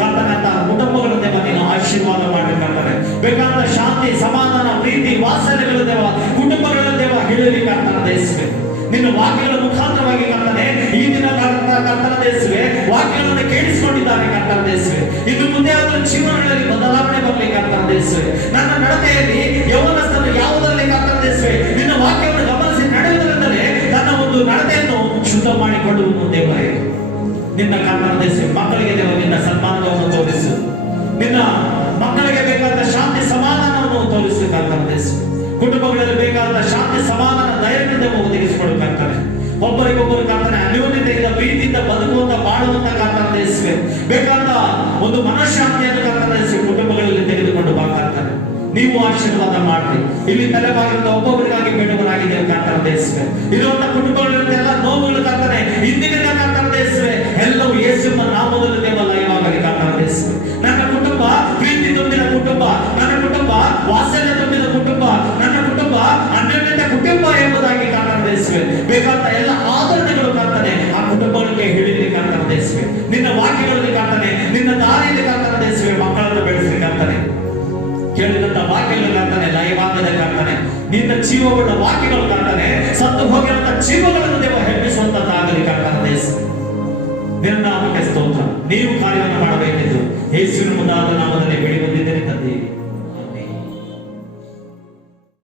ಕರ್ತನ ಕುಟುಂಬಗಳ ದೇವ ನೀನು ಆಶೀರ್ವಾದ ಮಾಡಿ ಕರ್ತನೆ. ಬೇಕಾದ ಶಾಂತಿ, ಸಮಾಧಾನ, ಪ್ರೀತಿ, ವಾತ್ಸಲ್ಯಗಳ ದೇವ ಕುಟುಂಬಗಳ ದೇವ ಹೇಳಲಿ ಕರ್ತನ ದೇಶವೇ. ನಿನ್ನ ವಾಕ್ಯಗಳ ಮುಖಾಂತರವಾಗಿ ಕರ್ತನೆ ಈ ದಿನ ಕರ್ತನ ದೇಶವೇ ವಾಕ್ಯಗಳನ್ನು ಕೇಳಿಸಿಕೊಂಡಿದ್ದಾರೆ ಕರ್ತನ ದೇಶವೇ. ಇನ್ನು ಮುಂದೆ ಅದರ ಜೀವನಗಳಲ್ಲಿ ಬದಲಾವಣೆ ಬರಲಿ ಕರ್ತನ ದೇಶವೇ. ನನ್ನ ನಡತೆಯಲ್ಲಿ ಯೌವನಸ್ಥರು ಯಾವುದರಲ್ಲಿ ಕರ್ತನ ದೇಶವೇ ನಿನ್ನ ವಾಕ್ಯವನ್ನು ಗಮನಿಸಿ ನಡೆಯುವುದರಿಂದಲೇ ತನ್ನ ಒಂದು ನಡತೆಯನ್ನು ಶುದ್ಧ ಮಾಡಿಕೊಳ್ಳುವುದು ದೇವರೇ. ನಿನ್ನ ಕರ್ತನ ದೇಶ ಮಕ್ಕಳಿಗೆ ದೇವ ನಿನ್ನ ಸನ್ಮಾನವನ್ನು ತೋರಿಸು, ನಿನ್ನ ಮಕ್ಕಳಿಗೆ ಬೇಕಾದ ಶಾಂತಿ ಸಮಾಧಾನವನ್ನು ತೋರಿಸು ಕರ್ತನ ದೇಶ. ಕುಟುಂಬಗಳಲ್ಲಿ ಬೇಕಾದ ಶಾಂತಿ ಸಮಾಧಾನ ದಯದಿಂದ ಒದಗಿಸಿಕೊಡು ಕರ್ತನೆ. ಒಬ್ಬರಿಗೊಬ್ಬರು ಕರ್ತನೆ ಅನ್ಯೋನ್ಯತೆಯಿಂದ ಪ್ರೀತಿಯಿಂದ ಬದುಕುವಂತ ಬಾಳುವಂತ ಕರ್ತನ ದೇಶವೇ ಬೇಕಾದ ಒಂದು ಮನಃಶಾಂತಿಯನ್ನು ಕರ್ತನ ದೇಶ ಕುಟುಂಬಗಳಲ್ಲಿ ತೆಗೆದುಕೊಂಡು ಬಾ ಕರ್ತನೆ. ನೀವು ಆಶೀರ್ವಾದ ಮಾಡ್ರಿ. ಇಲ್ಲಿ ತಲೆಬಾಗಿದ ಒಬ್ಬೊಬ್ಬರಿಗಾಗಿ ಬೇಡುವರಾಗಿದೆ ಕರ್ತನ ದೇಶವೇ. ಇರುವಂತ ಕುಟುಂಬಗಳಲ್ಲಿ ಎಲ್ಲ ನೋವುಗಳು ಕರ್ತನೆ ಇಂದಿನಿಂದ ಕರ್ತನ ದೇಶವೇ ಎಲ್ಲವೂ ಯೇಸುವಿನ ನಾಮದಲ್ಲಿ ದೇವ ಲಯವಾಗಲಿ ಕರ್ತನ ದೇಶವೇ. ನನ್ನ ಕುಟುಂಬ ಪ್ರೀತಿ ತುಂಬಿದ ಕುಟುಂಬ, ನನ್ನ ಕುಟುಂಬ ವಾತ್ಸಲ್ಯ ತುಂಬಿದ ಕುಟುಂಬ, ನನ್ನ ಕುಟುಂಬ ಅನ್ಯೋನ್ಯತೆ ಕುಟುಂಬ ಎಂಬುದಾಗಿ ಕರ್ತನ ದೇಶವೇ ಬೇಕಾದ ಎಲ್ಲ ಆದರಣೆಗಳು ಕರ್ತನೆ ಆ ಕುಟುಂಬಗಳಿಗೆ ಹಿಡಿಲಿ ಕರ್ತನ ದೇಶವೇ. ನಿನ್ನ ವಾಕ್ಯಗಳಲ್ಲಿ ಕರ್ತನೆ ನಿನ್ನ ದಾರಿಯಲ್ಲಿ ಕರ್ತನ ದೇಶವೇ ಮಕ್ಕಳನ್ನು ಬೆಳೆಸಲಿ ಕರ್ತನೆ. ಕೇಳಿದಂತ ವಾಕ್ಯಗಳು ಕರ್ತನೆ ಲಯವಾಗದ ಕರ್ತನೆ ನಿನ್ನ ಜೀವವುಳ್ಳ ವಾಕ್ಯಗಳು ಕರ್ತನೆ ಸತ್ತು ಹೋಗಿರುವಂತ ಜೀವಗಳನ್ನು ದೇವ ಹೆಮ್ಮಿಸುವಂತದ್ದಾಗಲಿ ಕರ್ತನ ದೇಶ. ನಿನ್ನ ನಾಮಕ್ಕೆ ಸ್ತೋತ್ರ. ನೀವು ಕಾರ್ಯವನ್ನು ಮಾಡಬೇಕೆಂದು ಯೇಸುವಿನ ಮುಂದಾದ ನಾಮದಲ್ಲಿ ಬೇಡಿ